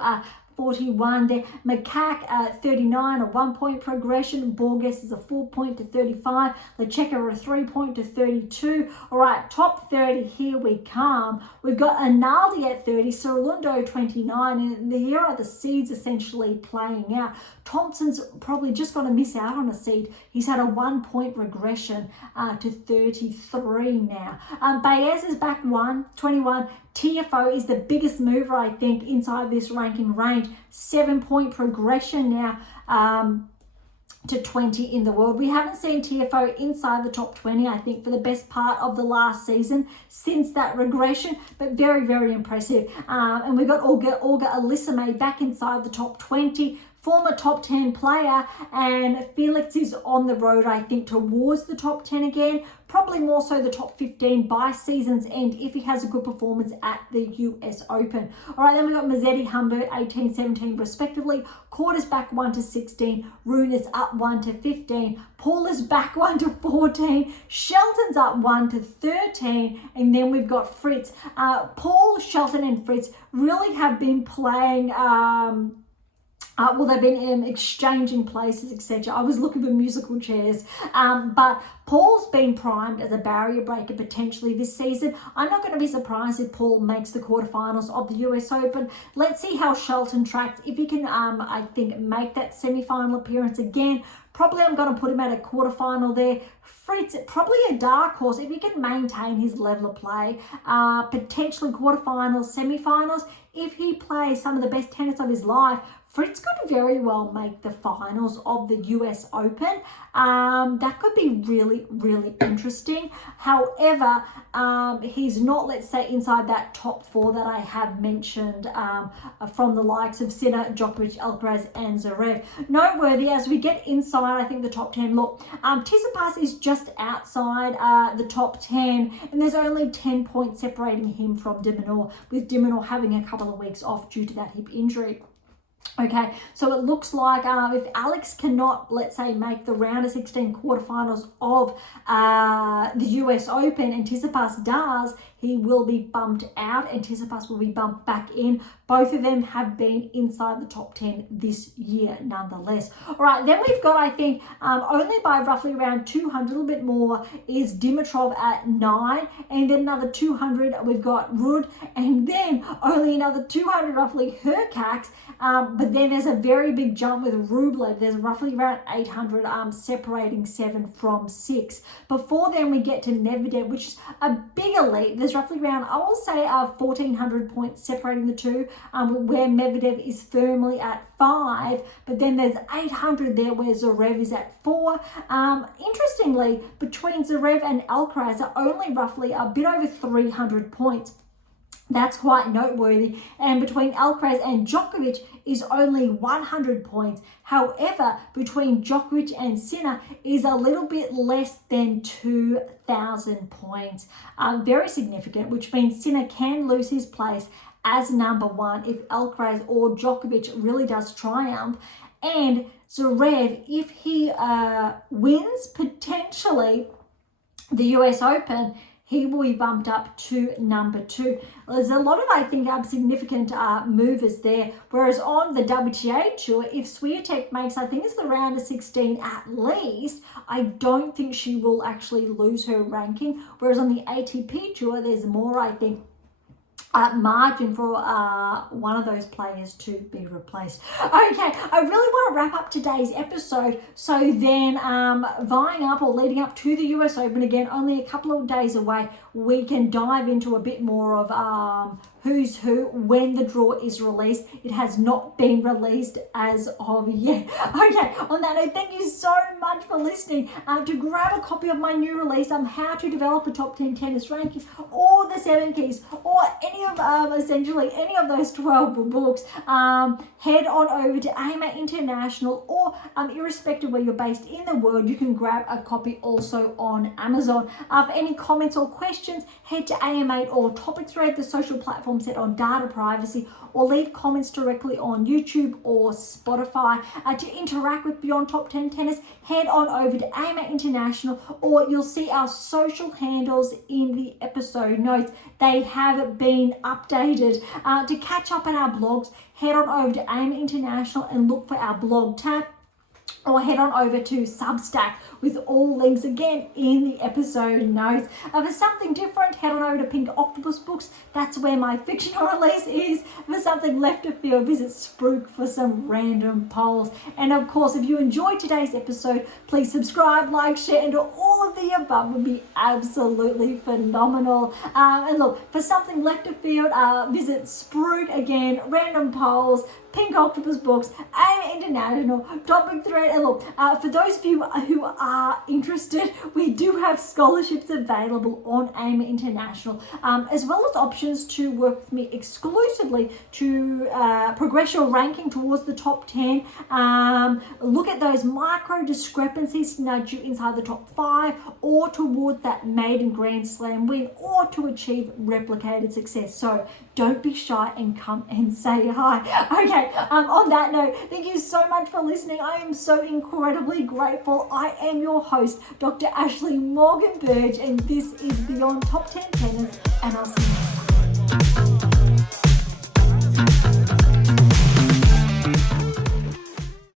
41 there. Macaque 39, a 1-point progression. Borges is a 4-point to 35. Lecheka a 3-point to 32. All right, top 30, here we come. We've got Analdi at 30, Sorolundo 29, and here are the seeds essentially playing out. Thompson's probably just going to miss out on a seed. He's had a 1-point regression to 33 now. Baez is back 21. Tiafoe is the biggest mover, I think, inside this ranking range. 7-point progression now to 20 in the world. We haven't seen Tiafoe inside the top 20, I think, for the best part of the last season since that regression, but very, very impressive. And we've got Olga Alisame back inside the top 20. Former top 10 player, and Felix is on the road, I think, towards the top 10 again, probably more so the top 15 by season's end if he has a good performance at the US Open. All right, then we've got Mazzetti, Humbert, 18, 17 respectively. Court is back 1 to 16. Rune is up 1 to 15. Paul is back 1 to 14. Shelton's up 1 to 13. And then we've got Fritz. Paul, Shelton and Fritz really have been playing... they've been exchanging places, etc. I was looking for musical chairs. But Paul's been primed as a barrier breaker potentially this season. I'm not going to be surprised if Paul makes the quarterfinals of the US Open. Let's see how Shelton tracks. If he can, I think, make that semi-final appearance again, probably I'm going to put him at a quarterfinal there. Fritz, probably a dark horse if he can maintain his level of play. Potentially quarterfinals, semi-finals. If he plays some of the best tennis of his life, Fritz could very well make the finals of the US Open. That could be really, really interesting. However, he's not, let's say, inside that top 4 that I have mentioned from the likes of Sinner, Djokovic, Alcaraz, and Zverev. Noteworthy as we get inside, I think, the top 10. Look, Tsitsipas is just outside the top 10, and there's only 10 points separating him from de Minaur, with de Minaur having a couple of weeks off due to that hip injury. Okay, so it looks like if Alex cannot, let's say, make the round of 16 quarterfinals of the US Open and Tsitsipas does, he will be bumped out and Tsitsipas will be bumped back in. Both of them have been inside the top 10 this year nonetheless. All right, then we've got, I think, only by roughly around 200, a little bit more, is Dimitrov at 9, and then another 200 we've got Ruud, and then only another 200 roughly Hurkacz, but then there's a very big jump with Rublev. There's roughly around 800 separating 7 from 6. Before then we get to Medvedev, which is a bigger leap. There's roughly around, I will say, 1,400 points separating the two, where Medvedev is firmly at 5, but then there's 800 there where Zverev is at 4. Interestingly, between Zverev and Alcaraz are only roughly a bit over 300 points. That's quite noteworthy. And between Alcaraz and Djokovic is only 100 points. However, between Djokovic and Sinner is a little bit less than 2,000 points. Very significant, which means Sinner can lose his place as number 1 if Alcaraz or Djokovic really does triumph. And Zverev, if he wins potentially the US Open, he will be bumped up to number 2. There's a lot of, I think, significant movers there. Whereas on the WTA Tour, if Swiatek makes, I think it's the round of 16 at least, I don't think she will actually lose her ranking. Whereas on the ATP Tour, there's more, I think, margin for one of those players to be replaced. Okay, I really want to wrap up today's episode. So then vying up or leading up to the US Open, again, only a couple of days away, we can dive into a bit more of who's who when the draw is released. It has not been released as of yet. Okay, on that note, thank you so much for listening. To grab a copy of my new release, How to Develop a Top 10 Tennis Rankings, or the 7 Keys, or any of essentially any of those 12 books, head on over to AM8 International, or irrespective where you're based in the world, you can grab a copy also on Amazon. For any comments or questions, head to AM8 or Topic Thread, the social platform set on data privacy, or leave comments directly on YouTube or Spotify. To interact with Beyond Top 10 Tennis, head on over to AM8 International, or you'll see our social handles in the episode notes. They have been updated. To catch up on our blogs, head on over to AM8 International and look for our blog tab, or head on over to Substack with all links again in the episode notes. For something different, head on over to Pink Octopus Books. That's where my fictional release is. For something left of field, visit Spruik for some random polls. And of course, if you enjoyed today's episode, please subscribe, like, share, and all of the above would be absolutely phenomenal. And look, for something left of field, visit Spruik again, random polls, Pink Octopus Books, AM International, Topic Thread. And look, for those of you who are interested, we do have scholarships available on AM International, as well as options to work with me exclusively to progress your ranking towards the top 10. Look at those micro discrepancies to nudge you inside the top 5, or toward that maiden Grand Slam win, or to achieve replicated success. So don't be shy and come and say hi. Okay, on that note, thank you so much for listening. I am so incredibly grateful. I am your host, Dr. Ashley Morgan Burge, and this is Beyond Top 10 Tennis, and I'll see you next time.